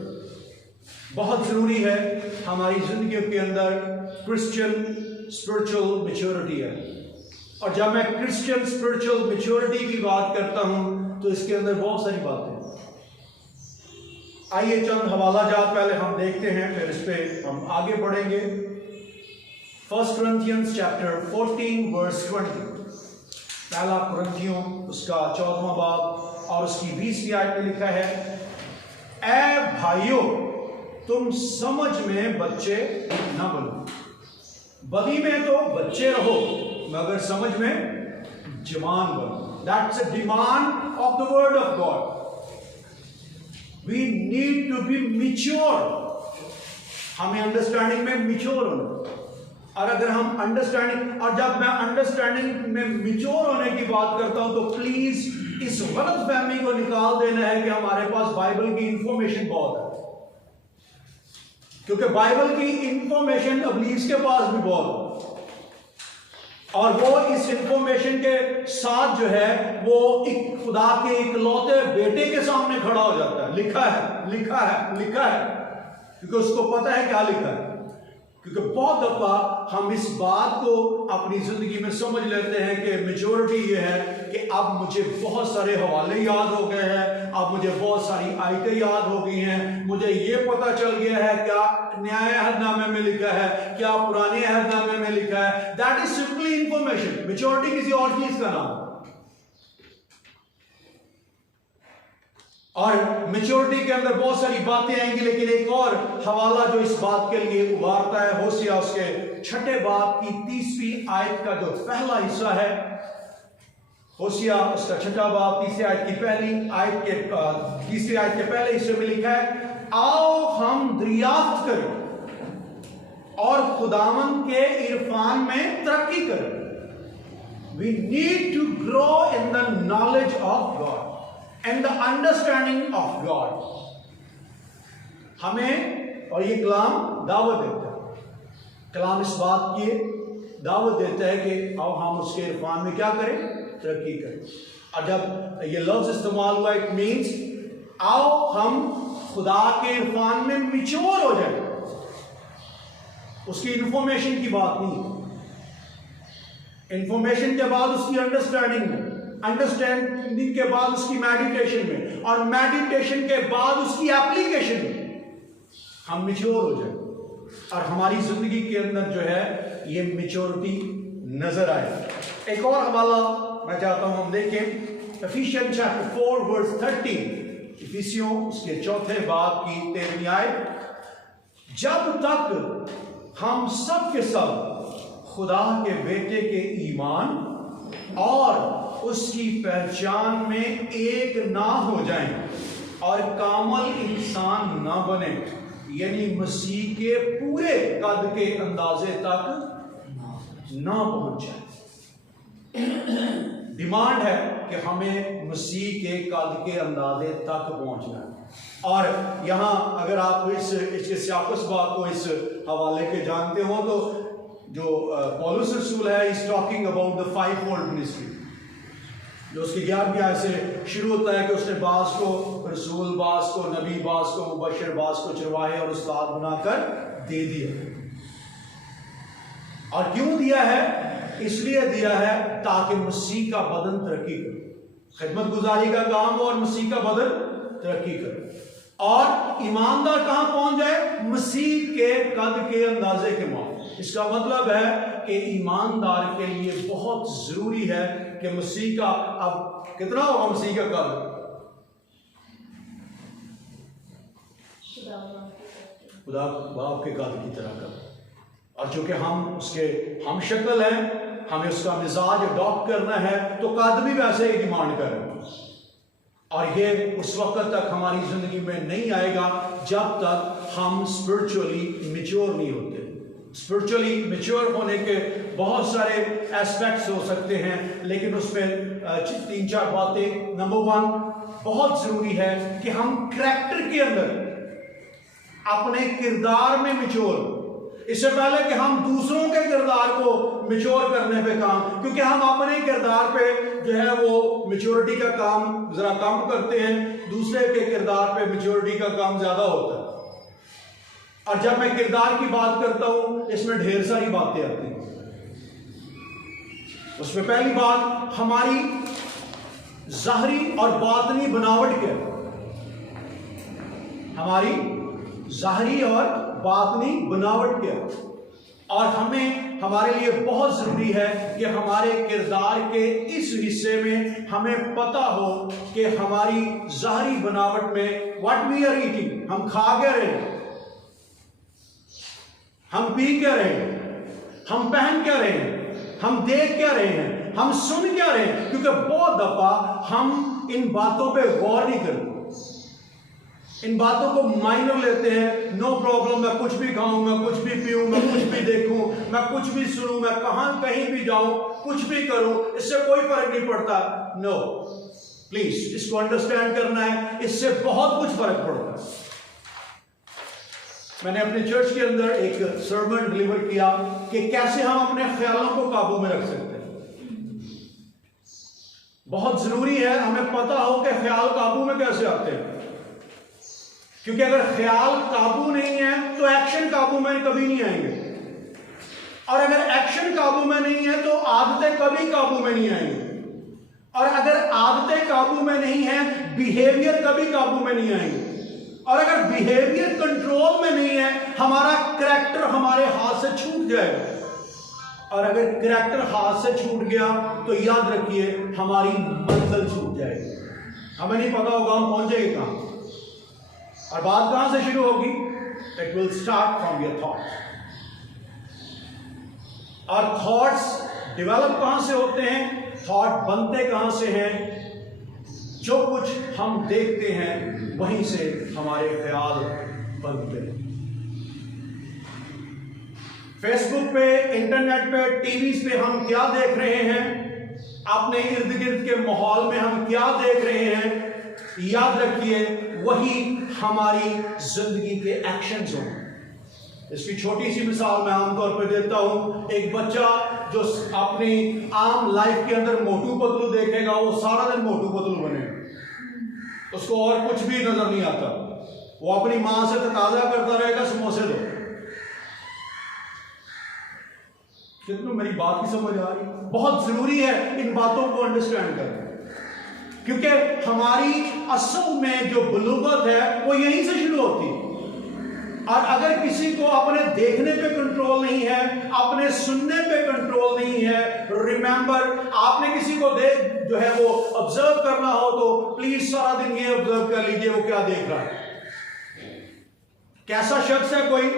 बहुत जरूरी है हमारी जिंदगी के अंदर क्रिश्चियन स्पिरिचुअल मैच्योरिटी है। और जब मैं क्रिश्चियन स्पिरिचुअल मैच्योरिटी की बात करता हूं तो इसके अंदर बहुत सारी बातें। आइए चंद हवाला जात पहले हम देखते हैं, फिर इस पे हम आगे बढ़ेंगे। 1 Corinthians chapter 14 verse 20, पहला कुरिन्थियों उसका 14वां बाब और उसकी 20वीं आयत में लिखा है, ऐ भाइयों तुम समझ में बच्चे न बनो, बदी में तो बच्चे रहो मगर समझ में जवान बनो। That's a demand of the word of God. We need to be mature, हमें अंडरस्टैंडिंग में मैच्योर होना। और अगर हम अंडरस्टैंडिंग, और जब मैं अंडरस्टैंडिंग में मैच्योर होने की बात करता हूं तो प्लीज इस गलतफहमी को निकाल देना है कि हमारे पास बाइबल की इंफॉर्मेशन बहुत है, क्योंकि बाइबल की इंफॉर्मेशन इब्लीस के पास भी बहुत है, और वो इस इंफॉर्मेशन के साथ जो है वो एक खुदा के इकलौते बेटे के सामने खड़ा हो जाता है। लिखा है, लिखा है, लिखा है, क्योंकि उसको पता है क्या लिखा है। क्योंकि बहुत दफा हम इस बात को अपनी जिंदगी में समझ लेते हैं कि मेजोरिटी ये है कि अब मुझे बहुत सारे हवाले याद हो गए हैं, अब मुझे बहुत सारी आयतें याद हो गई हैं, मुझे ये पता चल गया है क्या न्याय अहदनामे में लिखा है, क्या पुराने अहदनामे में लिखा है। That is simply information. Majority किसी और चीज का नाम। और मैच्योरिटी के अंदर बहुत सारी बातें आएंगी, लेकिन एक और हवाला जो इस बात के लिए उभारता है होशिया उसके 6 बाब की 30वीं आयत का जो पहला हिस्सा है, होशिया उसका 6 बाब 30वीं आयत की पहली आयत के 30वीं आयत के पहले हिस्से में लिखा है, आओ हम दरियाफ्त करें और खुदावन के इरफान में तरक्की करें। We need to grow in the knowledge of God and the understanding of God. हमें, और ये कलाम दावत देता है, कलाम इस बात की दावत देता है कि आओ हम उसके इरफान में क्या करें, तरक्की करें। और जब ये लफ्ज इस्तेमाल हुआ, इट मीन्स आओ हम खुदा के इरफान में मिच्योर हो जाए। उसकी इंफॉर्मेशन की बात नहीं, इंफॉर्मेशन के बाद उसकी अंडरस्टैंडिंग में, अंडरस्टैंडिंग के बाद उसकी मेडिटेशन में, और मेडिटेशन के बाद उसकी एप्लीकेशन में हम मिच्योर हो जाए और हमारी जिंदगी के अंदर जो है ये मिच्योरिटी नजर आए। एक और हवाला मैं चाहता हूं हम देखें, एफिशियंस चैप्टर 4 वर्स 13, इफिसियों उसके चौथे बाब की 13वीं आयत। जब तक हम सब के सब खुदा के बेटे के ईमान और उसकी पहचान में एक ना हो जाएं और कामल इंसान ना बने, यानी मसीह के पूरे कद के अंदाजे तक ना पहुंच जाए। डिमांड है कि हमें मसीह के कद के अंदाजे तक पहुंचना है। और यहां अगर आप इसके सियाक़ुस बात को इस हवाले के जानते हो तो जो पौलुस रसूल है, is talking about the 5-fold ministry, जो उसकी 11वीं आयत से शुरू होता है कि उसने बास को रसूल, बास को नबी, बास को मुबशर, बास को चरवाहे और उस्ताद बनाकर दे दिया। और क्यों दिया है? इसलिए दिया है ताकि मसीह का बदन तरक्की करे, खिदमत गुजारी का काम और मसीह का बदन तरक्की करे। और ईमानदार कहां पहुंच जाए? मसीह के कद के अंदाजे के मां। इसका मतलब है कि ईमानदार के लिए बहुत जरूरी है कि मसीह का, अब कितना होगा मसीह का कद? खुदा बाप के कद की तरह का। और चूंकि हम उसके हम शक्ल हैं, हमें उसका मिजाज अडॉप्ट करना है, तो कद भी वैसे ही डिमांड करेगा। और ये उस वक्त तक हमारी जिंदगी में नहीं आएगा जब तक हम स्पिरिचुअली मैच्योर नहीं होते। स्पिरिचुअली मैच्योर होने के बहुत सारे एस्पेक्ट्स हो सकते हैं, लेकिन उसमें 3-4 बातें। नंबर 1 बहुत जरूरी है कि हम करैक्टर के अंदर अपने किरदार में मैच्योर, इससे पहले कि हम दूसरों के किरदार को मैच्योर करने पे काम, क्योंकि हम अपने किरदार पे जो है वो मैच्योरिटी का काम जरा कम करते हैं, दूसरे के किरदार पे मैच्योरिटी का काम ज्यादा होता है। और जब मैं किरदार की बात करता हूं, इसमें ढेर सारी बातें आती हैं। उसमें पहली बात हमारी ज़ाहरी और बातनी बनावट क्या है, हमारी ज़ाहरी और बातनी बनावट क्या है। और हमें, हमारे लिए बहुत जरूरी है कि हमारे किरदार के इस हिस्से में हमें पता हो कि हमारी ज़ाहरी बनावट में व्हाट वी आर ईटिंग, हम खा क्या रहे हैं, हम पी क्या रहे हैं, हम पहन क्या रहे हैं, हम देख क्या रहे हैं, हम सुन क्या रहे हैं। क्योंकि बहुत दफा हम इन बातों पे गौर नहीं करते, इन बातों को माइनर लेते हैं। नो प्रॉब्लम, मैं कुछ भी खाऊं, मैं कुछ भी पीऊं, मैं कुछ भी देखूं, मैं कुछ भी सुनूं, मैं कहीं भी जाऊं, कुछ भी करूं, इससे कोई फर्क नहीं पड़ता। नो, प्लीज इसको अंडरस्टैंड करना है, इससे बहुत कुछ फर्क पड़ता है। मैंने अपने चर्च के अंदर एक सर्मन डिलीवर किया कि कैसे हम अपने ख्यालों को काबू में रख सकते हैं। बहुत जरूरी है हमें पता हो कि ख्याल काबू में कैसे आते हैं, क्योंकि अगर ख्याल काबू नहीं है तो एक्शन काबू में कभी नहीं आएंगे, और अगर एक्शन काबू में नहीं है तो आदतें कभी काबू में नहीं आएंगी, और अगर आदतें काबू में नहीं है बिहेवियर कभी काबू में नहीं आएंगे, और अगर बिहेवियर कंट्रोल में नहीं है हमारा करैक्टर हमारे हाथ से छूट जाएगा, और अगर करैक्टर हाथ से छूट गया तो याद रखिए हमारी मंजिल छूट जाएगी, हमें नहीं पता होगा हम पहुंचेंगे कहां। और बात कहां से शुरू होगी? It will start from your thoughts. और थॉट्स डेवलप कहां से होते हैं, थॉट बनते कहां से हैं? जो कुछ हम देखते हैं वहीं से हमारे ख्याल बनते हैं। फेसबुक पे, इंटरनेट पे, टीवी पे हम क्या देख रहे हैं, अपने इर्द गिर्द के माहौल में हम क्या देख रहे हैं, याद रखिए वही हमारी जिंदगी के एक्शंस हों। इसकी छोटी सी मिसाल मैं आमतौर पर देता हूं। एक बच्चा जो अपनी आम लाइफ के अंदर मोटू पतलू देखेगा, वो सारा दिन मोटू पतलू बनेगा, उसको और कुछ भी नजर नहीं आता। वो अपनी मां से तकाजा करता रहेगा समोसे दो। कितनी मेरी बात की समझ आ रही? बहुत जरूरी है इन बातों को अंडरस्टैंड करना, क्योंकि हमारी असल में जो बलूगत है वो यहीं से शुरू होती है। और अगर किसी को अपने देखने पे कंट्रोल नहीं है, अपने सुनने पे कंट्रोल नहीं है, रिमेंबर, आपने किसी को जो है वो ऑब्जर्व करना हो तो प्लीज सारा दिन ये ऑब्जर्व कर लीजिए वो क्या देख रहा है, कैसा शख्स है कोई।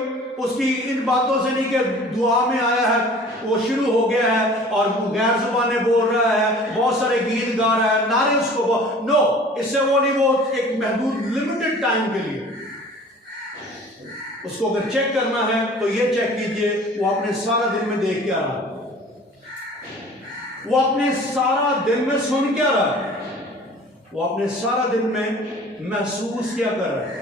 उसकी इन बातों से नहीं कि दुआ में आया है, वो शुरू हो गया है और गैर जुबाने बोल रहा है, बहुत सारे गीत गा रहा है, नारे उसको नो, इससे वो नहीं, वो एक महदूद लिमिटेड टाइम के लिए। उसको अगर चेक करना है तो ये चेक कीजिए वो अपने सारा दिन में देख क्या रहा है, वो अपने सारा दिन में सुन क्या रहा है, वो अपने सारा दिन में महसूस क्या कर रहा है।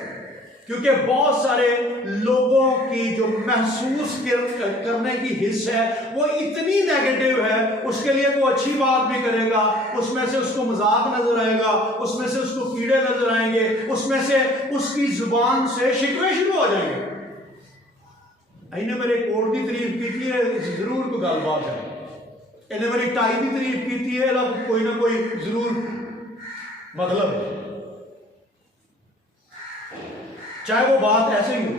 क्योंकि बहुत सारे लोगों की जो महसूस करने की हिस्स है वो इतनी नेगेटिव है, उसके लिए वो अच्छी बात भी करेगा, उसमें से उसको मजाक नजर आएगा, उसमें से उसको कीड़े नजर आएंगे, उसमें से उसकी जुबान से शिकवे शुरू हो जाएंगे। इन्हें मेरे कोट की तारीफ की है, जरूर कोई गलबात है, इन्हें मेरी टाई की तारीफ की है, कोई ना कोई जरूर मतलब है, चाहे वो बात ऐसे ही हो।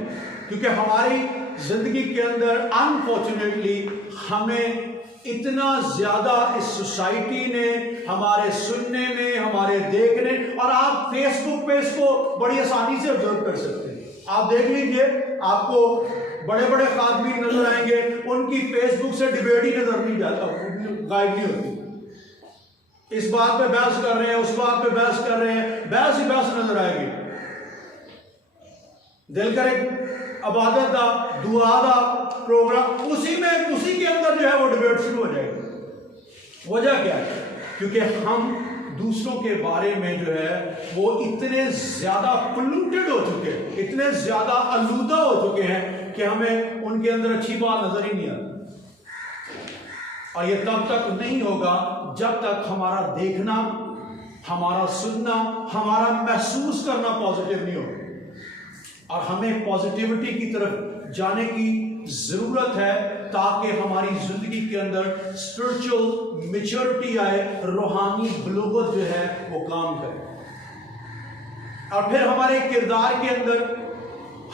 क्योंकि हमारी जिंदगी के अंदर अनफॉर्चुनेटली हमें इतना ज्यादा इस सोसाइटी ने हमारे सुनने में, हमारे देखने, और आप फेसबुक पे इसको बड़ी आसानी से ऑब्जर्व कर सकते हैं। आप देख लीजिए, आपको बड़े बड़े खातमीन नजर आएंगे, उनकी फेसबुक से डिबेट ही नजर नहीं जाता, गायब नहीं होती। इस बात पे बहस कर रहे हैं, उस बात पे बहस कर रहे हैं, बहस ही बहस नजर आएगी। दिल करे इबादत दा, दुआ दा प्रोग्राम, उसी के अंदर जो है वो डिबेट शुरू हो जाएगी। वजह क्या है? क्योंकि हम दूसरों के बारे में जो है वो इतने ज्यादा पोल्यूटेड हो चुके हैं, इतने ज्यादा आलूदा हो चुके हैं कि हमें उनके अंदर अच्छी बात नजर ही नहीं आती। और ये तब तक नहीं होगा जब तक हमारा देखना, हमारा सुनना, हमारा महसूस करना पॉजिटिव नहीं होगा। और हमें पॉजिटिविटी की तरफ जाने की जरूरत है ताकि हमारी जिंदगी के अंदर स्पिरिचुअल मैच्योरिटी आए, रूहानी बलूगत जो है वो काम करे। और फिर हमारे किरदार के अंदर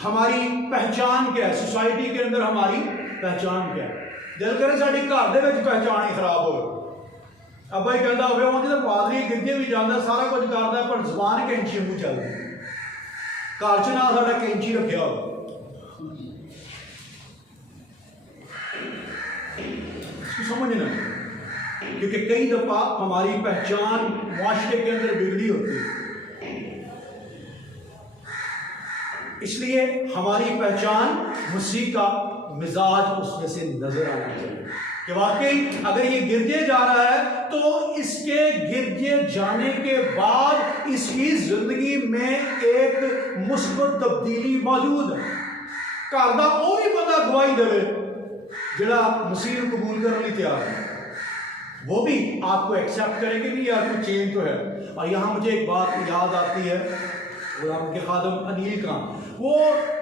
हमारी पहचान क्या है, सोसाइटी के अंदर हमारी पहचान क्या है। दिल करे साड़ी घर दे विच पहचान ही खराब हो, अब्बा ही कहता हो उन्हें तो पादरी गिरजे भी जाता, सारा कुछ करता है, पर जबान कैंची मूँह चलती है, घर च ना साडा कैंची रखिया हो। समझना, क्योंकि कई दफा हमारी पहचान मुआशरे के अंदर बिगड़ी होती है, इसलिए हमारी पहचान मसीह का मिजाज उसमें से नजर आना चाहिए कि वाकई अगर ये गिरजे जा रहा है तो इसके गिरजे जाने के बाद इसकी जिंदगी में एक मुस्बत तब्दीली मौजूद है। घर का वो भी बंदा गवाही देवे जिहड़ा मसीह को कबूल करने लिए तैयार है, वो भी आपको एक्सेप्ट करेंगे कि यार कुछ चेंज तो है। और यहाँ मुझे एक बात याद आती है, उनके खादम अनिल का, वो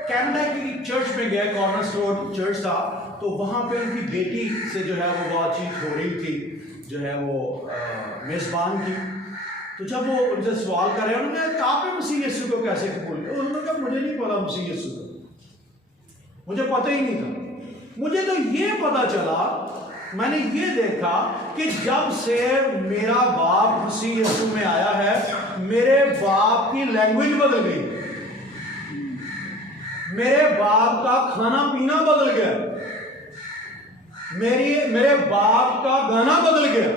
कनाडा की चर्च में गए, कॉर्नरस्टोन चर्च था, तो वहाँ पे उनकी बेटी से जो है वो बातचीत हो रही थी, जो है वो मेज़बान की। तो जब वो उनसे सवाल कर रहे हैं, उन्होंने कहा आपने मसीह यीशु को कैसे कबूल किया? उन्होंने कहा मुझे नहीं पता मसीह यीशु को, मुझे पता ही नहीं था। मुझे तो ये पता चला, मैंने ये देखा कि जब से मेरा बाप मसीह यीशु में आया है, मेरे बाप की लैंग्वेज बदल गई, मेरे बाप का खाना पीना बदल गया, मेरे बाप का गाना बदल गया।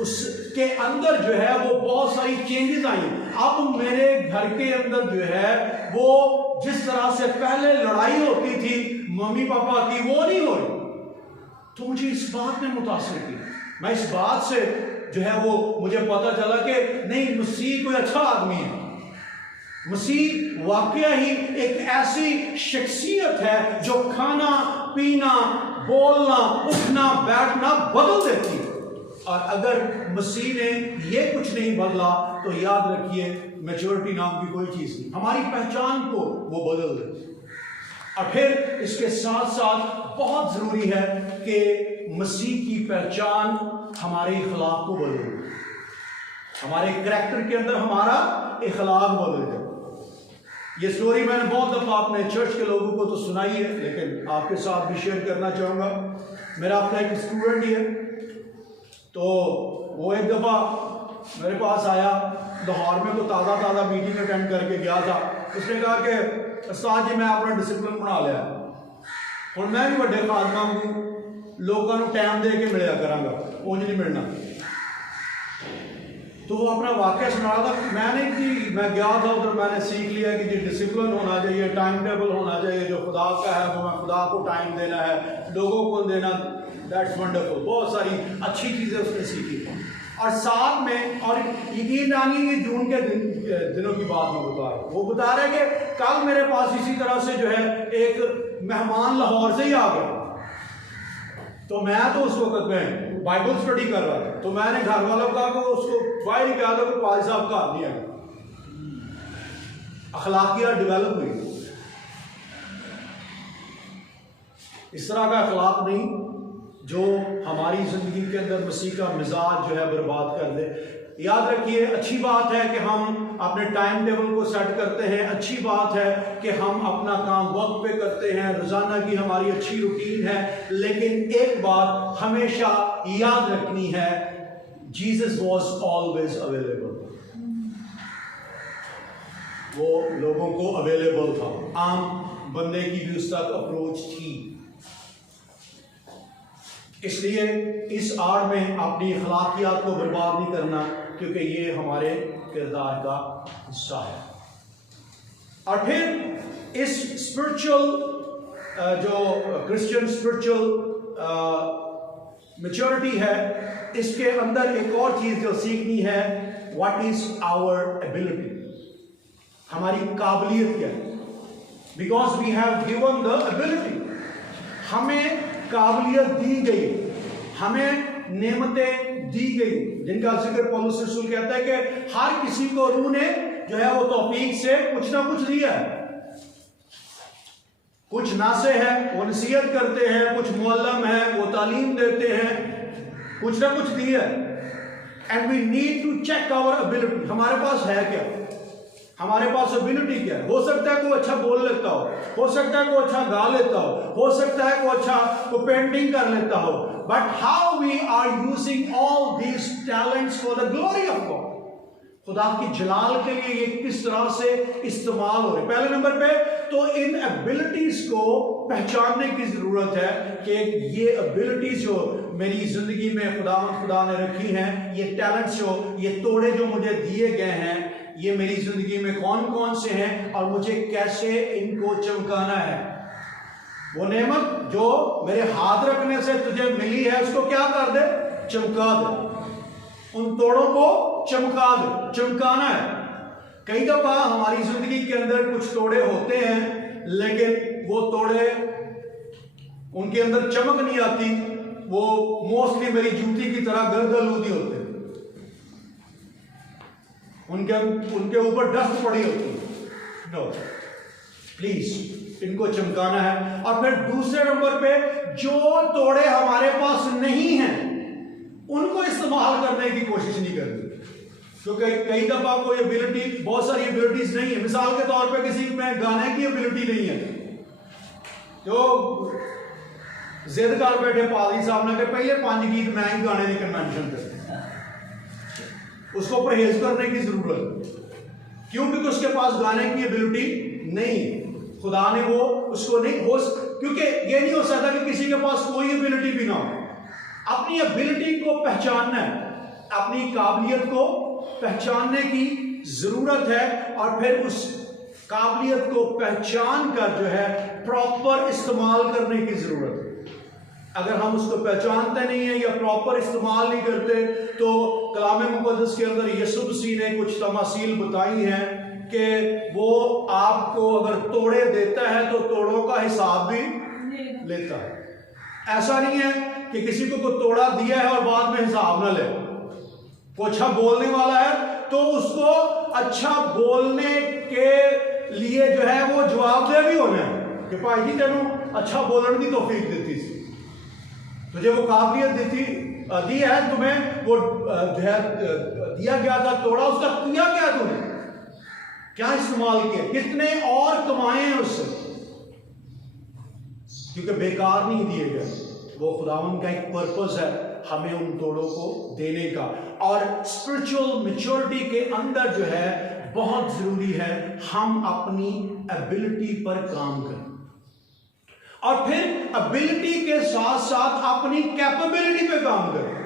उसके अंदर जो है वो बहुत सारी चेंजेस आई। अब मेरे घर के अंदर जो है वो जिस तरह से पहले लड़ाई होती थी मम्मी पापा की, वो नहीं हो रही। तो मुझे इस बात ने मुतासर की। मैं इस बात से जो है वो मुझे पता चला कि नहीं, मसीह कोई अच्छा आदमी है। मसीह वाकया ही एक ऐसी शख्सियत है जो खाना पीना, बोलना, उठना, बैठना बदल देती है। और अगर मसीह ने ये कुछ नहीं बदला तो याद रखिए मैच्योरिटी नाम की कोई चीज नहीं, हमारी पहचान को वो बदल देती। और फिर इसके साथ साथ बहुत जरूरी है कि मसीह की पहचान हमारे इखलाक को बदले, हमारे करैक्टर के अंदर हमारा इखलाक बदल जाए। ये स्टोरी मैंने बहुत दफा अपने चर्च के लोगों को तो सुनाई है, लेकिन आपके साथ भी शेयर करना चाहूँगा। मेरा अपना एक स्टूडेंट ही है, तो वो एक दफ़ा मेरे पास आया लाहौर में, तो ताज़ा मीटिंग अटेंड करके गया था। उसने कहा कि उस्ताद जी मैं अपना डिसिप्लिन बना लिया और मैं भी बड़े खादमा हूँ, लोगों को टाइम दे के मिलया करांगा, उंज नहीं मिलना। तो वो अपना वाक़या सुना रहा था। मैं गया था उधर, मैंने सीख लिया कि जो डिसिप्लिन होना चाहिए, टाइम टेबल होना चाहिए, जो खुदा का है वो मैं खुदा को टाइम देना है, लोगों को देना। That's wonderful. बहुत सारी अच्छी चीज़ें उसने सीखी। और साथ में, और यकीन जानिए कि जून के दिनों की बात मैं बता रहा हूँ, वो बता रहे कि कल मेरे पास इसी तरह से जो है एक मेहमान लाहौर से ही आ गया। तो मैं तो उस वक्त में बाइबल स्टडी कर रहा था, तो मैंने घर वालों का को उसको बाहर ही कहा था कि पाल साहब का दिया। अखलाकियात डेवलप हुई। इस तरह का अखलाक नहीं जो हमारी जिंदगी के अंदर मसीह का मिजाज जो है बर्बाद कर दे। याद रखिए, अच्छी बात है कि हम अपने टाइम टेबल को सेट करते हैं, अच्छी बात है कि हम अपना काम वक्त पे करते हैं, रोजाना की हमारी अच्छी रूटीन है। लेकिन एक बात हमेशा याद रखनी है, जीसस वॉज ऑलवेज अवेलेबल। वो लोगों को अवेलेबल था, आम बंदे की भी उस तक अप्रोच थी। इसलिए इस आड़ में अपनी अखलाकियात को बर्बाद नहीं करना, क्योंकि ये हमारे किरदार का हिस्सा है। और फिर इस स्पिरिचुअल जो क्रिश्चियन स्पिरिचुअल मैच्योरिटी है, इसके अंदर एक और चीज जो सीखनी है, व्हाट इज आवर एबिलिटी, हमारी काबिलियत क्या है। Because we have given the ability, हमें काबिलियत दी गई, हमें नेमतें दी गई, जिनका जिक्र पौलुस रसूल कहता है कि हर किसी को रूह ने जो है वो तौफीक से कुछ ना कुछ दिया है। कुछ नासे हैं, वो नसीहत करते हैं, कुछ मुअल्लम हैं, वो तालीम देते हैं, कुछ ना कुछ दिया है। And we need to check our ability, हमारे पास है क्या, हमारे पास एबिलिटी क्या है। हो सकता है कोई अच्छा बोल लेता हो सकता है कोई अच्छा गा लेता हो सकता है कोई अच्छा कोई पेंटिंग कर लेता हो, but how we are using all these talents for the glory of God, खुदा की जलाल के लिए ये किस तरह से इस्तेमाल हो रहे। पहले नंबर पे तो इन एबिलिटीज को पहचानने की जरूरत है कि ये एबिलिटीज जो मेरी जिंदगी में खुदा ने रखी हैं, ये टैलेंट्स जो, ये तोड़े जो मुझे दिए गए हैं, ये मेरी जिंदगी में कौन कौन से हैं और मुझे कैसे इनको चमकाना है। वो नेमत जो मेरे हाथ रखने से तुझे मिली है, उसको क्या कर दे, चमका दे, उन तोड़ों को चमका दे, चमकाना है। कई दफा हमारी जिंदगी के अंदर कुछ तोड़े होते हैं, लेकिन वो तोड़े उनके अंदर चमक नहीं आती, वो मोस्टली मेरी जूती की तरह गर्दलूदी होते हैं, उनके ऊपर डस्ट पड़ी होती है। नो, प्लीज इनको चमकाना है। और फिर दूसरे नंबर पे जो तोड़े हमारे पास नहीं हैं, उनको इस्तेमाल करने की कोशिश नहीं करनी, क्योंकि कई दफा कोई एबिलिटी, बहुत सारी एबिलिटीज नहीं है। मिसाल के तौर पे किसी में गाने की एबिलिटी नहीं है, तो जिद कर बैठे पादरी साहब ने कि पहले 5 गीत मैं ही गाने की कन्वेंशन पे, उसको परहेज करने की जरूरत है। क्यों? क्योंकि उसके पास गाने की एबिलिटी नहीं, खुदा ने वो उसको नहीं हो, क्योंकि ये नहीं हो सकता कि किसी के पास कोई एबिलिटी भी ना हो। अपनी एबिलिटी को पहचानना है, अपनी काबिलियत को पहचानने की जरूरत है और फिर उस काबिलियत को पहचान कर जो है प्रॉपर इस्तेमाल करने की जरूरत है। अगर हम उसको पहचानते नहीं है या प्रॉपर इस्तेमाल नहीं करते तो कलाम मुक़द्दस के अंदर यीशु मसीह ने कुछ तमासील बताई हैं कि वो आपको अगर तोड़े देता है तो तोड़ों का हिसाब भी लेता है। ऐसा नहीं है कि किसी को तोड़ा दिया है और बाद में हिसाब ना ले। वो अच्छा बोलने वाला है तो उसको अच्छा बोलने के लिए जो है वो जवाबदेह भी होना है कि भाई जी तेनों अच्छा बोलने की तौफीक दी सी, तुझे वो काबिलियत दी है, तुम्हें वो जो है दिया गया था, तोड़ा, उसका किया क्या तूने, क्या इस्तेमाल किया, कितने और कमाए हैं उससे, क्योंकि बेकार नहीं दिए गए। वो खुदावंद का एक पर्पस है हमें उन तोड़ों को देने का। और स्पिरिचुअल मैच्योरिटी के अंदर जो है बहुत जरूरी है हम अपनी एबिलिटी पर काम करें और फिर एबिलिटी के साथ साथ अपनी कैपेबिलिटी पे काम करें।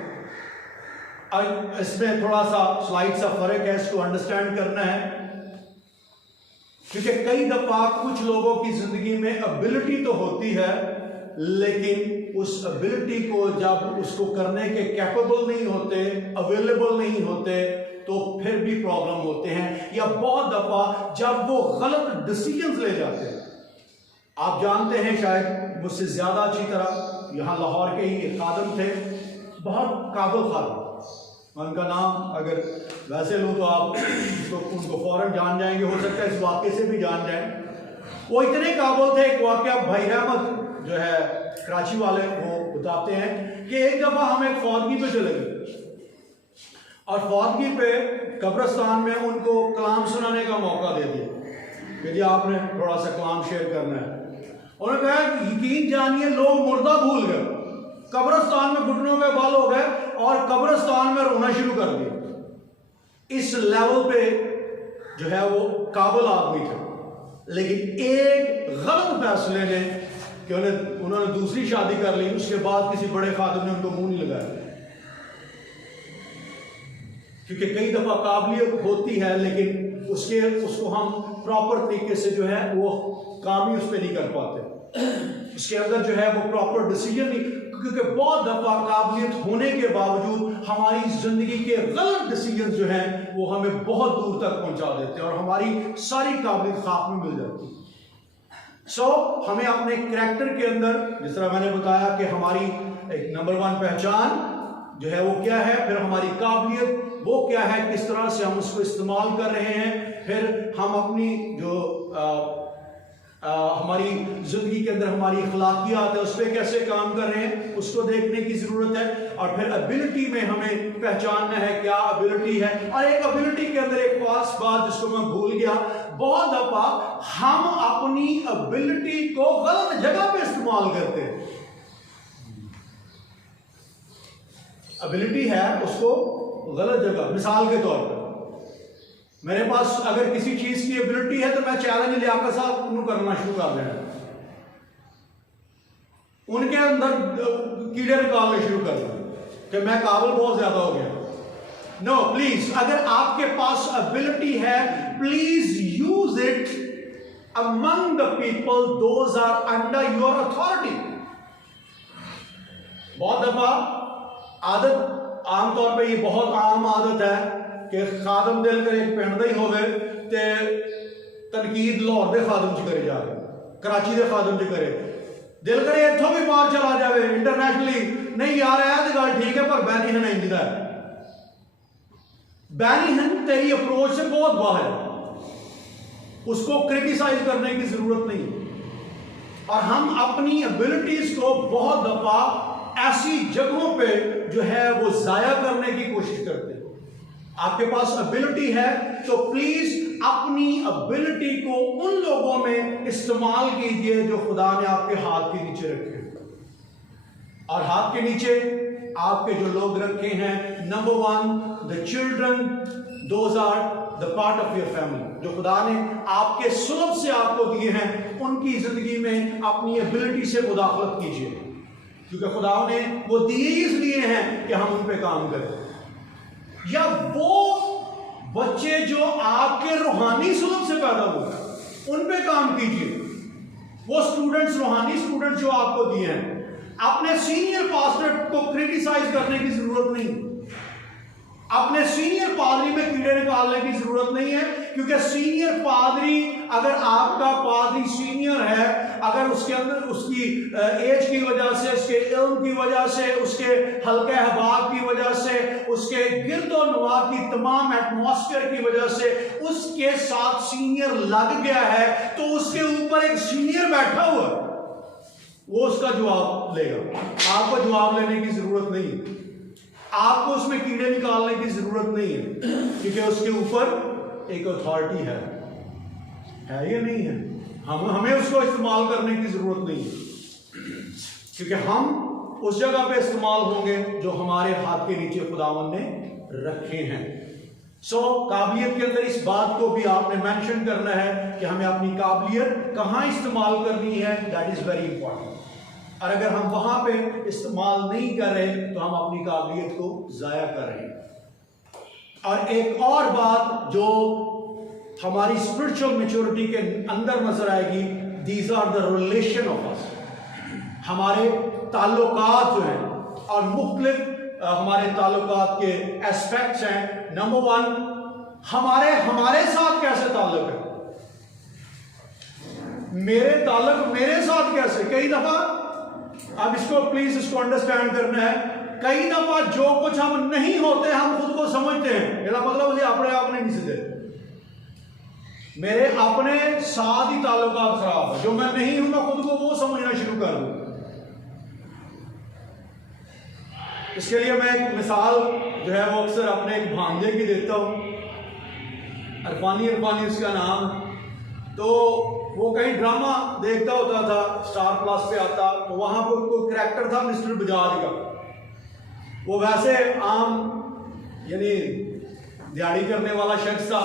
और इसमें थोड़ा सा स्लाइड सा फर्क है, इसको अंडरस्टैंड करना है, क्योंकि कई दफा कुछ लोगों की जिंदगी में एबिलिटी तो होती है लेकिन उस एबिलिटी को जब उसको करने के कैपेबल नहीं होते, अवेलेबल नहीं होते तो फिर भी प्रॉब्लम होते हैं। या बहुत दफा जब वो गलत डिसीजंस ले जाते हैं। आप जानते हैं शायद मुझसे ज्यादा अच्छी तरह, यहाँ लाहौर के ही खादम थे, बहुत काबिल खादम, उनका नाम अगर वैसे लूँ तो आप उनको फौरन जान जाएंगे, हो सकता है इस वाक्य से भी जान जाएं। वो इतने काबिल थे, एक वाक्य भाई रहमत जो है कराची वाले वो बताते हैं कि एक दफा हम एक फौतगी पे चले गए और फौतगी पे कब्रिस्तान में उनको कलाम सुनाने का मौका दे दिया कि जी आपने थोड़ा सा कलाम शेयर करना है। उन्होंने कहा यकीन जानिए लोग मुर्दा भूल गए, कब्रिस्तान में घुटनों में बाल हो गए और कब्रिस्तान में रोना शुरू कर दिया। इस लेवल पे जो है वो काबिल आदमी थे, लेकिन एक गलत फैसले ने कि उन्होंने दूसरी शादी कर ली, उसके बाद किसी बड़े खादिम ने उनको मुंह नहीं लगाया। क्योंकि कई दफा काबिलियत होती है लेकिन उसको हम प्रॉपर तरीके से जो है वो काम ही उस पर नहीं कर पाते, उसके अंदर जो है वो प्रॉपर डिसीजन नहीं, क्योंकि बहुत दफा काबिलियत होने के बावजूद हमारी जिंदगी के गलत डिसीजन जो हैं वो हमें बहुत दूर तक पहुंचा देते हैं और हमारी सारी काबिलियत खाक में मिल जाती है। हमें अपने कैरेक्टर के अंदर, जिस तरह मैंने बताया कि हमारी एक नंबर 1 पहचान जो है वो क्या है, फिर हमारी काबिलियत वो क्या है, किस तरह से हम उसको इस्तेमाल कर रहे हैं, फिर हम अपनी जो हमारी जिंदगी के अंदर हमारी अखलाकियात है उस पर कैसे काम कर रहे हैं, उसको देखने की जरूरत है। और फिर एबिलिटी में हमें पहचानना है क्या एबिलिटी है। और एक एबिलिटी के अंदर एक खास बात जिसको मैं भूल गया, बहुत दफा हम अपनी एबिलिटी को गलत जगह पे इस्तेमाल करते हैं। एबिलिटी है उसको गलत जगह, मिसाल के तौर पर मेरे पास अगर किसी चीज की एबिलिटी है तो मैं चैलेंज लियाकत साहब उन्हें करना शुरू कर देना, उनके अंदर कीड़े निकालने शुरू कर देना कि मैं काबिल बहुत ज्यादा हो गया। नो प्लीज, अगर आपके पास एबिलिटी है please use it among the people those are under your authority. बहुत दफा आदत, आमतौर पे ये बहुत आम आदत है कि खादम दिल करे एक पिंड दा ही होवे ते तनकीद लाहौर दे खादम च करे जाके, कराची दे खादम च करे, दिल करे इत्थों भी बाहर चला जाए इंटरनेशनली, नहीं यार है तो गल ठीक है पर बैनीहन इंजदा है, बैनीहन तेरी अप्रोच से बहुत बाहर है, उसको क्रिटिसाइज करने की जरूरत नहीं। और हम अपनी एबिलिटीज को बहुत दफा ऐसी जगहों पे जो है वो जाया करने की कोशिश करते हैं। आपके पास एबिलिटी है तो प्लीज अपनी एबिलिटी को उन लोगों में इस्तेमाल कीजिए जो खुदा ने आपके हाथ के नीचे रखे। और हाथ के नीचे आपके जो लोग रखे हैं, number 1 the children, those are the part of your family, जो खुदा ने आपके सुलभ से आपको दिए हैं, उनकी जिंदगी में अपनी एबिलिटी से मुदाखलत कीजिए, क्योंकि खुदा ने वो दिए इसलिए हैं कि हम उन पे काम करें। या वो बच्चे जो आपके रूहानी सुलभ से पैदा हुए उन पे काम कीजिए। वो स्टूडेंट्स, रूहानी स्टूडेंट्स जो आपको दिए हैं, अपने सीनियर पास्टर को क्रिटिसाइज करने की जरूरत नहीं, अपने सीनियर पादरी में कीड़े निकालने की जरूरत नहीं है, क्योंकि सीनियर पादरी, अगर आपका पादरी सीनियर है, अगर उसके अंदर उसकी एज की वजह से, उसके इल्म की वजह से, उसके हल्के हबाब की वजह से, उसके गिरदो नवा की तमाम एटमॉस्फेयर की वजह से उसके साथ सीनियर लग गया है, तो उसके ऊपर एक सीनियर बैठा हुआ है, वो उसका जवाब लेगा। आपको जवाब लेने की जरूरत नहीं है, आपको उसमें कीड़े निकालने की जरूरत नहीं है, क्योंकि उसके ऊपर एक अथॉरिटी है या नहीं है। हमें उसको इस्तेमाल करने की जरूरत नहीं है, क्योंकि हम उस जगह पे इस्तेमाल होंगे जो हमारे हाथ के नीचे खुदावंद ने रखे हैं। काबिलियत के अंदर इस बात को भी आपने मेंशन करना है कि हमें अपनी काबिलियत कहाँ इस्तेमाल करनी है, दैट इज वेरी इंपॉर्टेंट। और अगर हम वहां पे इस्तेमाल नहीं कर रहे तो हम अपनी काबिलियत को जाया कर रहे हैं। और एक और बात जो हमारी स्पिरिचुअल मैच्योरिटी के अंदर नजर आएगी, these are the relation of us. हमारे ताल्लुकात जो हैं, और मुख्तलिफ हमारे ताल्लुकात के एस्पेक्ट्स हैं। नंबर 1, हमारे साथ कैसे ताल्लुक है, मेरे ताल्लुक मेरे साथ कैसे। कई दफा, अब इसको प्लीज इसको अंडरस्टैंड करना है, कई दफा जो कुछ हम नहीं होते हम खुद को समझते हैं, इसका मतलब मुझे अपने आप नहीं सीधे, मेरे अपने साथ ही ताल्लुकात खराब है। जो मैं नहीं हूं मैं खुद को वो समझना शुरू कर दूं। इसके लिए मैं एक मिसाल जो है वो अक्सर अपने एक भांजे की देता हूं, अरफानी उसका नाम। तो वो कहीं ड्रामा देखता होता था, स्टार प्लस पे आता, तो वहां पर कोई कैरेक्टर था मिस्टर बजाज का। वो वैसे आम यानी दिहाड़ी करने वाला शख्स था।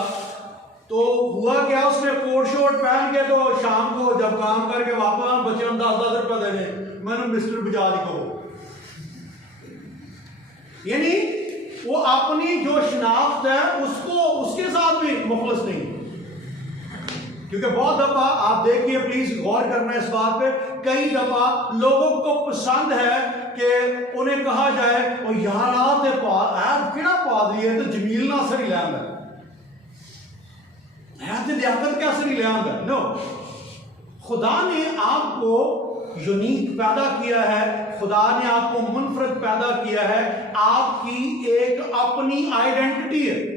तो हुआ क्या, उसने कोट शोट पहन के तो शाम को जब काम करके वापस बच्चे 10-10 रुपए देने, मैंने मिस्टर बजाज को, यानी वो अपनी जो शनाख्त है उसको उसके साथ भी मुखलस नहीं। क्योंकि बहुत दफा आप देखिए, प्लीज गौर करना इस बात पे, कई दफा लोगों को पसंद है कि उन्हें कहा जाए ओ यार किड़ा पादरी है तो जमील नासर ही लैंदा है तो लियाकत कैसे नहीं लैंदा। नो, खुदा ने आपको यूनिक पैदा किया है, खुदा ने आपको मुनफरद पैदा किया है, आपकी एक अपनी आइडेंटिटी है।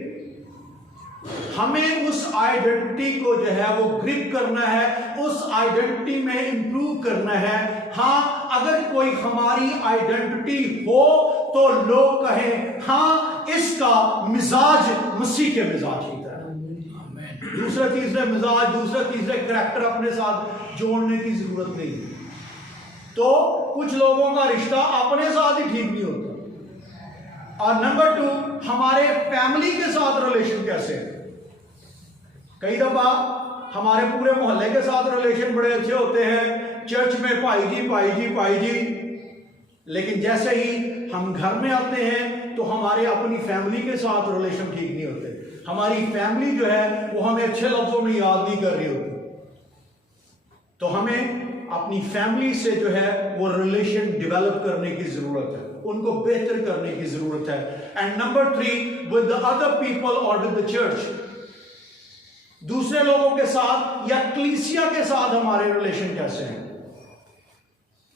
हमें उस आइडेंटिटी को जो है वो ग्रिप करना है, उस आइडेंटिटी में इंप्रूव करना है। हाँ, अगर कोई हमारी आइडेंटिटी हो तो लोग कहें हाँ इसका मिजाज मसीह के मिजाज की तरह। दूसरा तीसरा मिजाज, दूसरा तीसरा करैक्टर अपने साथ जोड़ने की जरूरत नहीं। तो कुछ लोगों का रिश्ता अपने साथ ही ठीक नहीं होता। और नंबर 2, हमारे फैमिली के साथ रिलेशन कैसे है। कई दफा हमारे पूरे मोहल्ले के साथ रिलेशन बड़े अच्छे होते हैं, चर्च में भाई जी, लेकिन जैसे ही हम घर में आते हैं तो हमारे अपनी फैमिली के साथ रिलेशन ठीक नहीं होते। हमारी फैमिली जो है वो हमें अच्छे लफ्जों में याद नहीं कर रही होती। तो हमें अपनी फैमिली से जो है वो रिलेशन डेवलप करने की जरूरत है, उनको बेहतर करने की जरूरत है। And number 3, with the other people और विद द चर्च, दूसरे लोगों के साथ या कलीसिया के साथ हमारे रिलेशन कैसे हैं।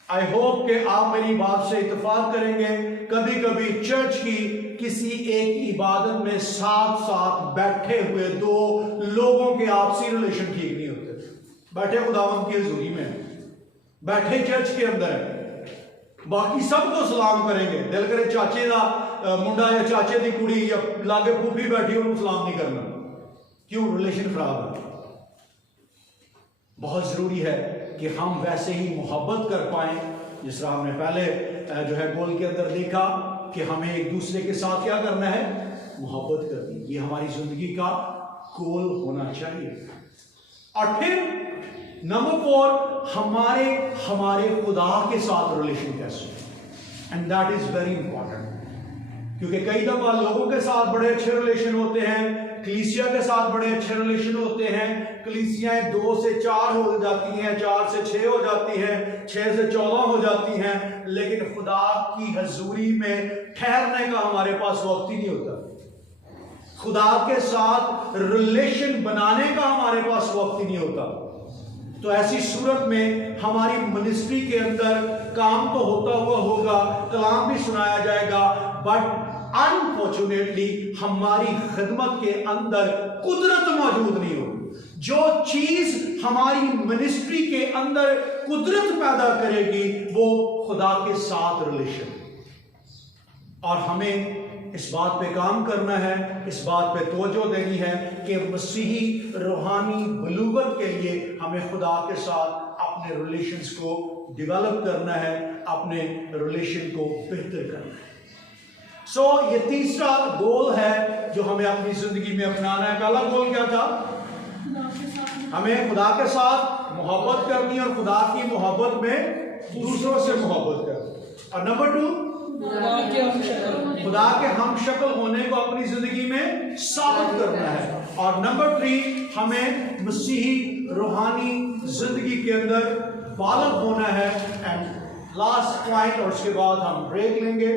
आई होप कि आप मेरी बात से इत्तेफाक करेंगे। कभी कभी चर्च की किसी एक इबादत में साथ साथ बैठे हुए 2 लोगों के आपसी रिलेशन ठीक नहीं होते। बैठे खुदावंद की हजूरी में, बैठे चर्च के अंदर है, बाकी सबको सलाम करेंगे, दिल करे चाचे का मुंडा या चाचे की कुड़ी या लागे फूफी बैठी उनको सलाम नहीं करना। क्यों? रिलेशन खराब है। बहुत जरूरी है कि हम वैसे ही मोहब्बत कर पाएं जिस तरह हमने पहले जो है गोल के अंदर देखा कि हमें एक दूसरे के साथ क्या करना है, मोहब्बत करनी। ये हमारी जिंदगी का गोल होना चाहिए। और फिर नंबर 4, हमारे खुदा के साथ रिलेशन कैसे, and that is very important. क्योंकि कई दफा लोगों के साथ बड़े अच्छे रिलेशन होते हैं, कलीसिया के साथ बड़े अच्छे रिलेशन होते हैं, कलीसियाएं 2 से 4 हो जाती हैं, 4 से 6 हो जाती हैं, 6 से 14 हो जाती हैं, लेकिन खुदा की हजूरी में ठहरने का हमारे पास वक्त ही नहीं होता। खुदा के साथ रिलेशन बनाने का हमारे पास वक्त ही नहीं होता। तो ऐसी सूरत में हमारी मिनिस्ट्री के अंदर काम तो होता हुआ होगा, कलाम भी सुनाया जाएगा, बट अनफॉर्चुनेटली हमारी खिदमत के अंदर कुदरत मौजूद नहीं होगी। जो चीज हमारी मिनिस्ट्री के अंदर कुदरत पैदा करेगी वो खुदा के साथ रिलेशन, और हमें इस बात पे काम करना है, इस बात पे तवज्जो देनी है कि मसीही रूहानी बलूगत के लिए हमें खुदा के साथ अपने रिलेशंस को डेवलप करना है, अपने रिलेशन को बेहतर करना है। ये तीसरा गोल है जो हमें अपनी जिंदगी में अपनाना है। पहला गोल क्या था? हमें खुदा के साथ मोहब्बत करनी और खुदा की मोहब्बत में दूसरों से मोहब्बत करनी। और नंबर 2, खुदा के हम शक्ल होने को अपनी जिंदगी में साबित करना है। और नंबर 3, हमें मसीही रूहानी जिंदगी के अंदर बालक होना है। एंड लास्ट पॉइंट, और उसके बाद हम ब्रेक लेंगे,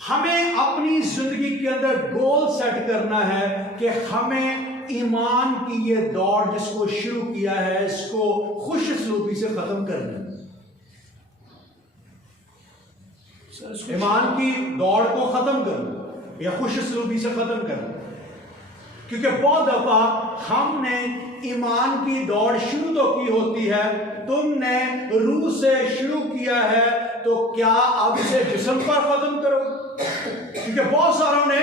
हमें अपनी जिंदगी के अंदर गोल सेट करना है कि हमें ईमान की ये दौड़ जिसको शुरू किया है इसको खुशसलूबी से खत्म करना है। ईमान की दौड़ को खत्म करना या खुशसलूबी से खत्म करना, क्योंकि बहुत दफा हमने ईमान की दौड़ शुरू तो की होती है, तुमने रूह से शुरू किया है तो क्या अब से जिस्म पर खत्म करो? क्योंकि बहुत सारों ने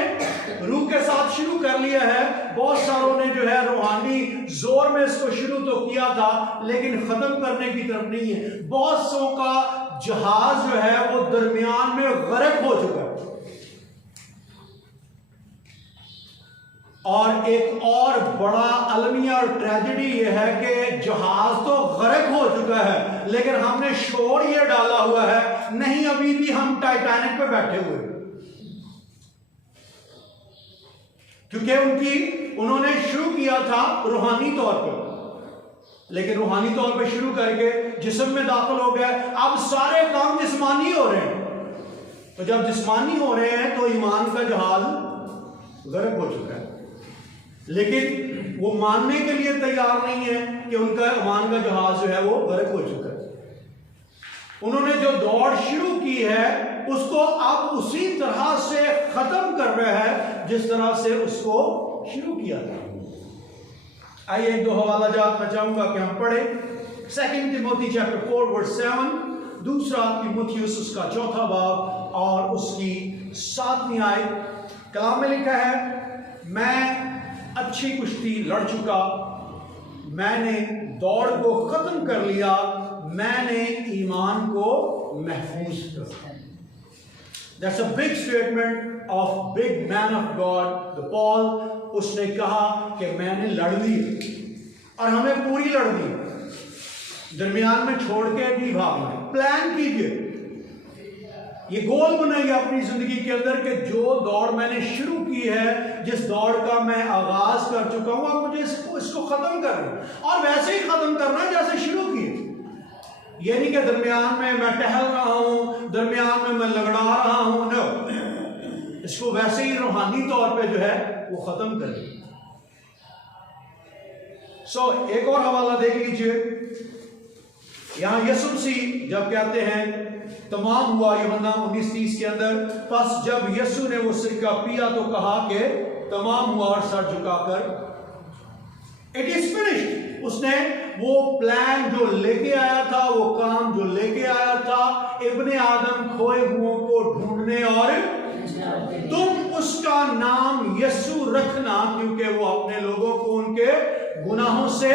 रूह के साथ शुरू कर लिया है, बहुत सारों ने जो है रूहानी जोर में इसको शुरू तो किया था लेकिन खत्म करने की तरफ नहीं है। बहुत सौ का जहाज जो है वो दरमियान में गर्क हो चुका है। और एक और बड़ा अलमिया और ट्रेजेडी ये है कि जहाज तो गर्क हो चुका है लेकिन हमने शोर ये डाला हुआ है, नहीं अभी भी हम टाइटैनिक पे बैठे हुए, क्योंकि उन्होंने शुरू किया था रूहानी तौर पर, लेकिन रूहानी तौर पे शुरू करके जिस्म में दाखिल हो गए। अब सारे काम जिस्मानी हो रहे हैं, तो जब जिस्मानी हो रहे हैं तो ईमान का जहाज गर्क हो चुका है, लेकिन वो मानने के लिए तैयार नहीं है कि उनका ईमान का जहाज जो है वो गर्क हो चुका है। उन्होंने जो दौड़ शुरू की है उसको अब उसी तरह से खत्म कर रहे हैं जिस तरह से उसको शुरू किया था। आइए एक दो हवाला जाना चाहूंगा कि हम पढ़े 2 तिमोथी चैप्टर 4 वर्स 7, 2 तिमोथियुस उसका 4 बाब और उसकी 7वीं आयत। कलाम में लिखा है, मैं अच्छी कुश्ती लड़ चुका, मैंने दौड़ को खत्म कर लिया, मैंने ईमान को महफूज किया। That's a big statement of big man of God, the Paul। उसने कहा कि मैंने लड़ ली और हमें पूरी लड़नी, दरमियान में छोड़ के नहीं भागना। प्लान कीजिए, ये गोल बनाइए अपनी जिंदगी के अंदर कि जो दौड़ मैंने शुरू की है, जिस दौड़ का मैं आगाज कर चुका हूं, अब मुझे इसको खत्म करना और वैसे ही खत्म करना जैसे शुरू किए। ये नहीं कि दरमियान में मैं टहल रहा हूं, दरमियान में मैं लगड़ा रहा हूं, न, इसको वैसे ही रूहानी तौर पे जो है वो खत्म करें। एक और हवाला देख लीजिए, यहां यीशु मसीह जब कहते हैं तमाम हुआ, यूहन्ना 19:30 के अंदर, बस जब यीशु ने वो सिरका पिया तो कहा कि तमाम हुआ और सर झुकाकर इट इज फिनिश्ड। उसने वो प्लान जो लेके आया था, वो काम जो लेके आया था, इब्ने आदम खोए हुओं को ढूंढने और तुम उसका नाम यीशु रखना, क्योंकि वो अपने लोगों को उनके गुनाहों से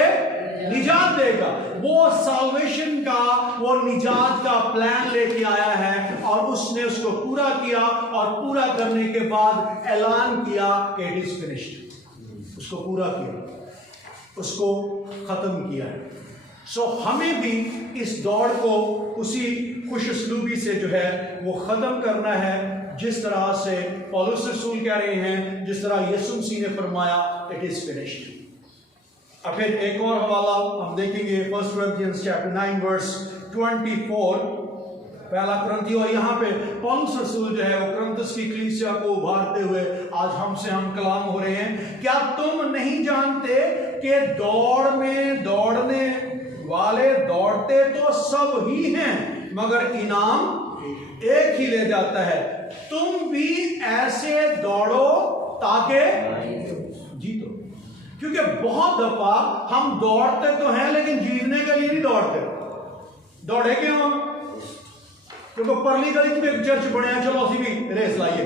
निजात देगा। वो साल्वेशन का, वो निजात का प्लान लेके आया है और उसने उसको पूरा किया और पूरा करने के बाद ऐलान किया कि इट इज फिनिश्ड। उसको पूरा किया, उसको खत्म किया है। हमें भी इस दौड़ को उसी खुशसलूबी से जो है वो खत्म करना है जिस तरह से पौलुस रसूल कह रहे हैं, जिस तरह यीशु मसीह ने फरमाया, इट इज फिनिश्ड। अब फिर एक और हवाला हम देखेंगे 1 Corinthians chapter 9 verse 24, पहला कुरिन्थी। और यहाँ पे पौलुस रसूल जो है वो कुरिन्थस की कलीसिया को उभारते हुए आज हमसे हम कलाम हो रहे हैं। क्या तुम नहीं जानते कि दौड़ में दौड़ने वाले दौड़ते तो सब ही हैं, मगर इनाम एक ही ले जाता है। तुम भी ऐसे दौड़ो ताकि जीतो। क्योंकि बहुत दफा हम दौड़ते तो हैं लेकिन जीतने के लिए नहीं दौड़ते। दौड़े क्यों? क्योंकि परली गली में एक चर्च बने, चलो असी भी रेस लाइए।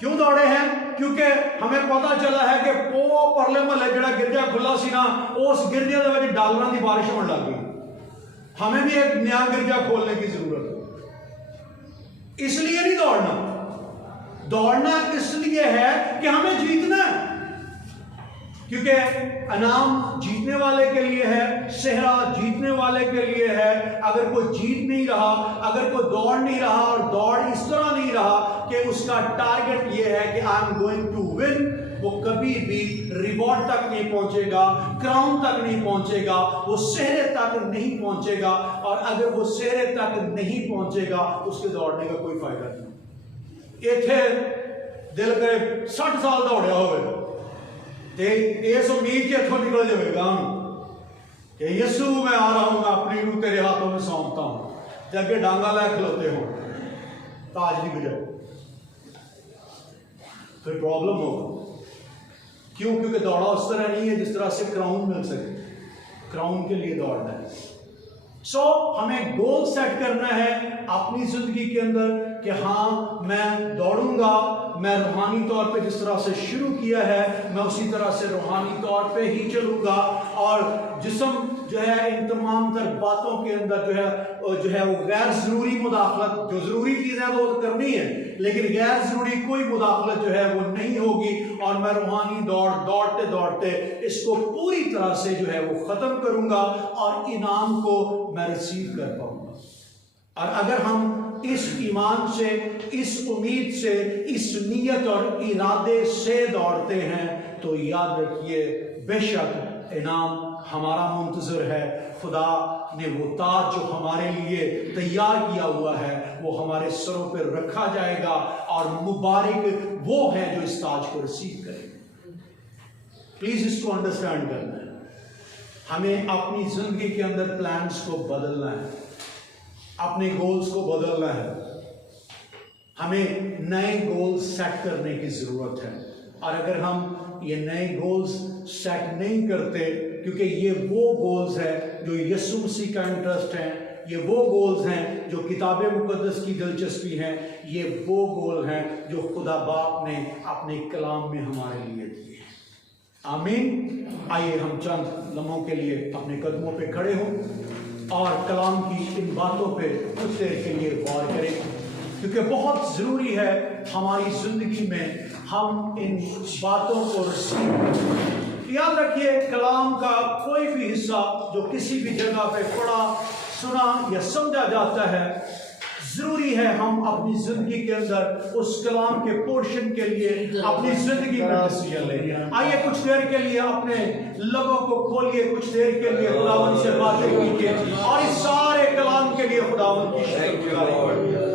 क्यों दौड़े हैं? क्योंकि हमें पता चला है कि वो परले महल जड़ा गिरजा खुला सी ना, उस गिरजे के डॉलरों की बारिश होने लग गई। हमें भी एक नया गिरजा खोलने की जरूरत है। इसलिए नहीं दौड़ना, दौड़ना इसलिए है कि हमें जीतना है। क्योंकि इनाम जीतने वाले के लिए है, सेहरा जीतने वाले के लिए है। अगर कोई जीत नहीं रहा, अगर कोई दौड़ नहीं रहा और दौड़ इस तरह नहीं रहा कि उसका टारगेट ये है कि I am going to win, वो कभी भी रिवॉर्ड तक नहीं पहुंचेगा, क्राउन तक नहीं पहुंचेगा, वो सेहरे तक नहीं पहुंचेगा। और अगर वो सेहरे तक नहीं पहुंचेगा उसके दौड़ने का कोई फायदा नहीं। इतने दिल करे 60 साल दौड़िया हो, इस उम्मीद के इथों निकल जाएगा कि यीशु मैं आ रहा हूं, मैं अपनी रूह तेरे हाथों में सौंपता हूं, जब डांगा ला खलोते हो ताज नहीं बजाए, फिर प्रॉब्लम होगा। क्यों? क्योंकि दौड़ा उस तरह नहीं है जिस तरह से क्राउन मिल सके। क्राउन के लिए दौड़ना है। हमें गोल सेट करना है अपनी जिंदगी के अंदर कि हाँ मैं दौड़ूंगा, मैं रूहानी तौर पे जिस तरह से शुरू किया है मैं उसी तरह से रूहानी तौर पे ही चलूंगा। और जिस्म जो है इन तमाम तर बातों के अंदर जो है वो गैर जरूरी मुदाखलत, जो जरूरी चीजें वो तो करनी है, लेकिन गैर जरूरी कोई मुदाखलत जो है वो नहीं होगी। और मैं रूहानी दौड़ते दौड़ते इसको पूरी तरह से जो है वो खत्म करूंगा और इनाम को मैं रिसीव कर पाऊंगा। और अगर हम इस ईमान से, इस उम्मीद से, इस नीयत और इरादे से दौड़ते हैं तो याद रखिए बेशक इनाम हमारा मुंतजर है। खुदा ने वो ताज जो हमारे लिए तैयार किया हुआ है वो हमारे सरों पर रखा जाएगा और मुबारक वो है जो इस ताज को रिसीव करेगा। प्लीज इसको अंडरस्टैंड करना है। हमें अपनी जिंदगी के अंदर प्लान्स को बदलना है, अपने गोल्स को बदलना है। हमें नए गोल्स सेट करने की जरूरत है। और अगर हम ये नए गोल्स सेट नहीं करते, क्योंकि ये वो गोल्स हैं जो यीशु मसीह का इंटरेस्ट है, ये वो गोल्स हैं जो किताब मुकद्दस की दिलचस्पी हैं, ये वो गोल हैं जो खुदा बाप ने अपने कलाम में हमारे लिए दिए। आमीन। आइए हम चंद लम्हों के लिए अपने कदमों पे खड़े हों और कलाम की इन बातों पे कुछ देर के लिए गौर करें, क्योंकि बहुत ज़रूरी है हमारी ज़िंदगी में हम इन बातों को रिसीव करें। याद रखिए कलाम का कोई भी हिस्सा जो किसी भी जगह पे पढ़ा, सुना या समझा जाता है, जरूरी है हम अपनी जिंदगी के अंदर उस कलाम के पोर्शन के लिए अपनी जिंदगी में डिसीजन लें। आइए कुछ देर के लिए अपने लबों को खोलिए, कुछ देर के लिए खुदावंद से बातें कीजिए और इस सारे कलाम के लिए खुदावंद की शुक्र करें।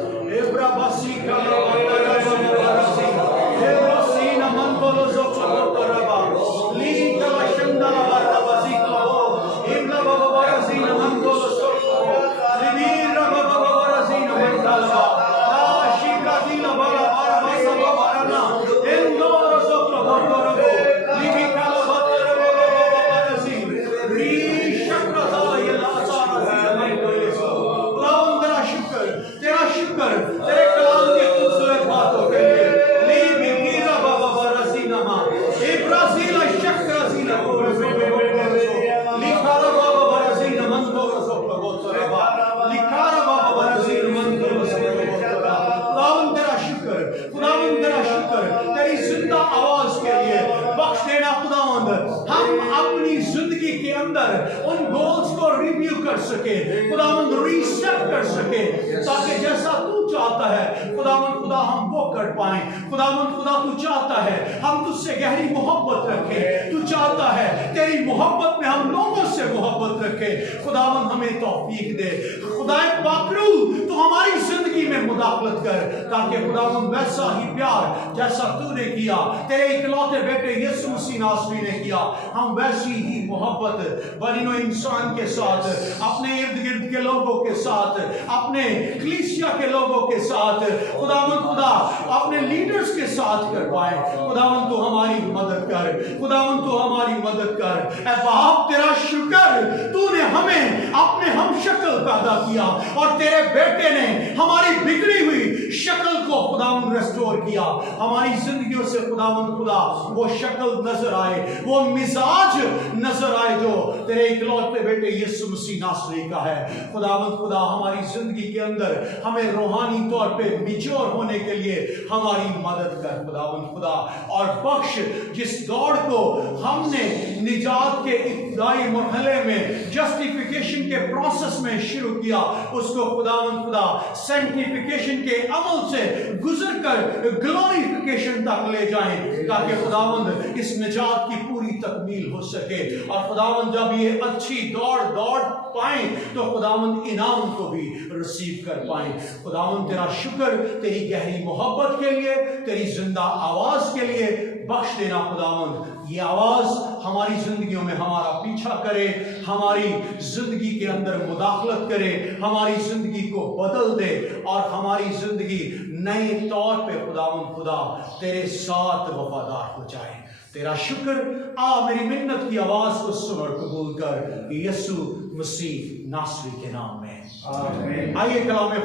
कर सके, खुदावंद रीसेट कर सके, ताकि जैसा तू चाहता है खुदावंद खुदा हम वो कर पाए। खुदावंद खुदा तू चाहता है हम तुझसे गहरी मोहब्बत रखें, तू चाहता है तेरी मोहब्बत में हम लोगों से मोहब्बत रखें। खुदावंद हमें तौफीक दे। खुदाए पाकरू तू हमारी जिंदगी में मुदाखलत कर, ताकि खुदावंद वैसा ही प्यार जैसा तूने किया तेरे इकलौते बेटे यीशु मसीह नासरी ने किया, हम वैसी ही मोहब्बत बनिनो इंसान के साथ, अपने इर्द गिर्द के लोगों के साथ, अपने कलीसिया के लोगों के साथ, खुदावंद खुदा अपने लीडर्स के साथ कर पाए। खुदावंद तू हमारी मदद कर, खुदावंद तू हमारी मदद कर। ऐ बाप तेरा शुक्र, तूने हमें अपने हम शक्ल पैदा किया और तेरे बेटे ने हमारी बिगड़ी हुई शक्ल को खुदावंद रेस्टोर किया। हमारी जिंदगियों से खुदावंद खुदा वो शक्ल नजर आए, वो मिजाज नजर आए जो तेरे इकलौते बेटे यीशु मसीह नासरी का है। खुदावंद खुदा हमारी जिंदगी के अंदर हमें रूहानी तौर पे मैच्योर होने के लिए हमारी मदद कर खुदावंद खुदा, और बख्श जिस दौड़ को हमने निजात के इब्तिदाई मरहले में जस्टिफिकेशन के प्रोसेस में शुरू किया, उसको खुदावंद खुदा सैंक्टिफिकेशन के अमल से गुजर कर ग्लोरिफिकेशन तक ले जाएं, ताकि खुदावंद इस निजात की पूरी तकमील हो सके। और खुदावंद जब ये अच्छी दौड़ पाए तो खुदावंद इनाम को भी रिसीव कर पाए। खुदावंद तेरा शुक्र तेरी गहरी मोहब्बत के लिए, तेरी जिंदा आवाज के लिए। बख्श देना खुदावंद ये आवाज हमारी जिंदगियों में हमारा पीछा करे, हमारी जिंदगी के अंदर मुदाखलत करे, हमारी जिंदगी को बदल दे और हमारी जिंदगी नए तौर पे खुदावंद खुदा तेरे साथ वफादार हो जाए। तेरा शुक्र, आ मेरी मिन्नत की आवाज को सुन और कबूल कर, यीशु मसीह नासरी के नाम में आमीन। आइए कलाम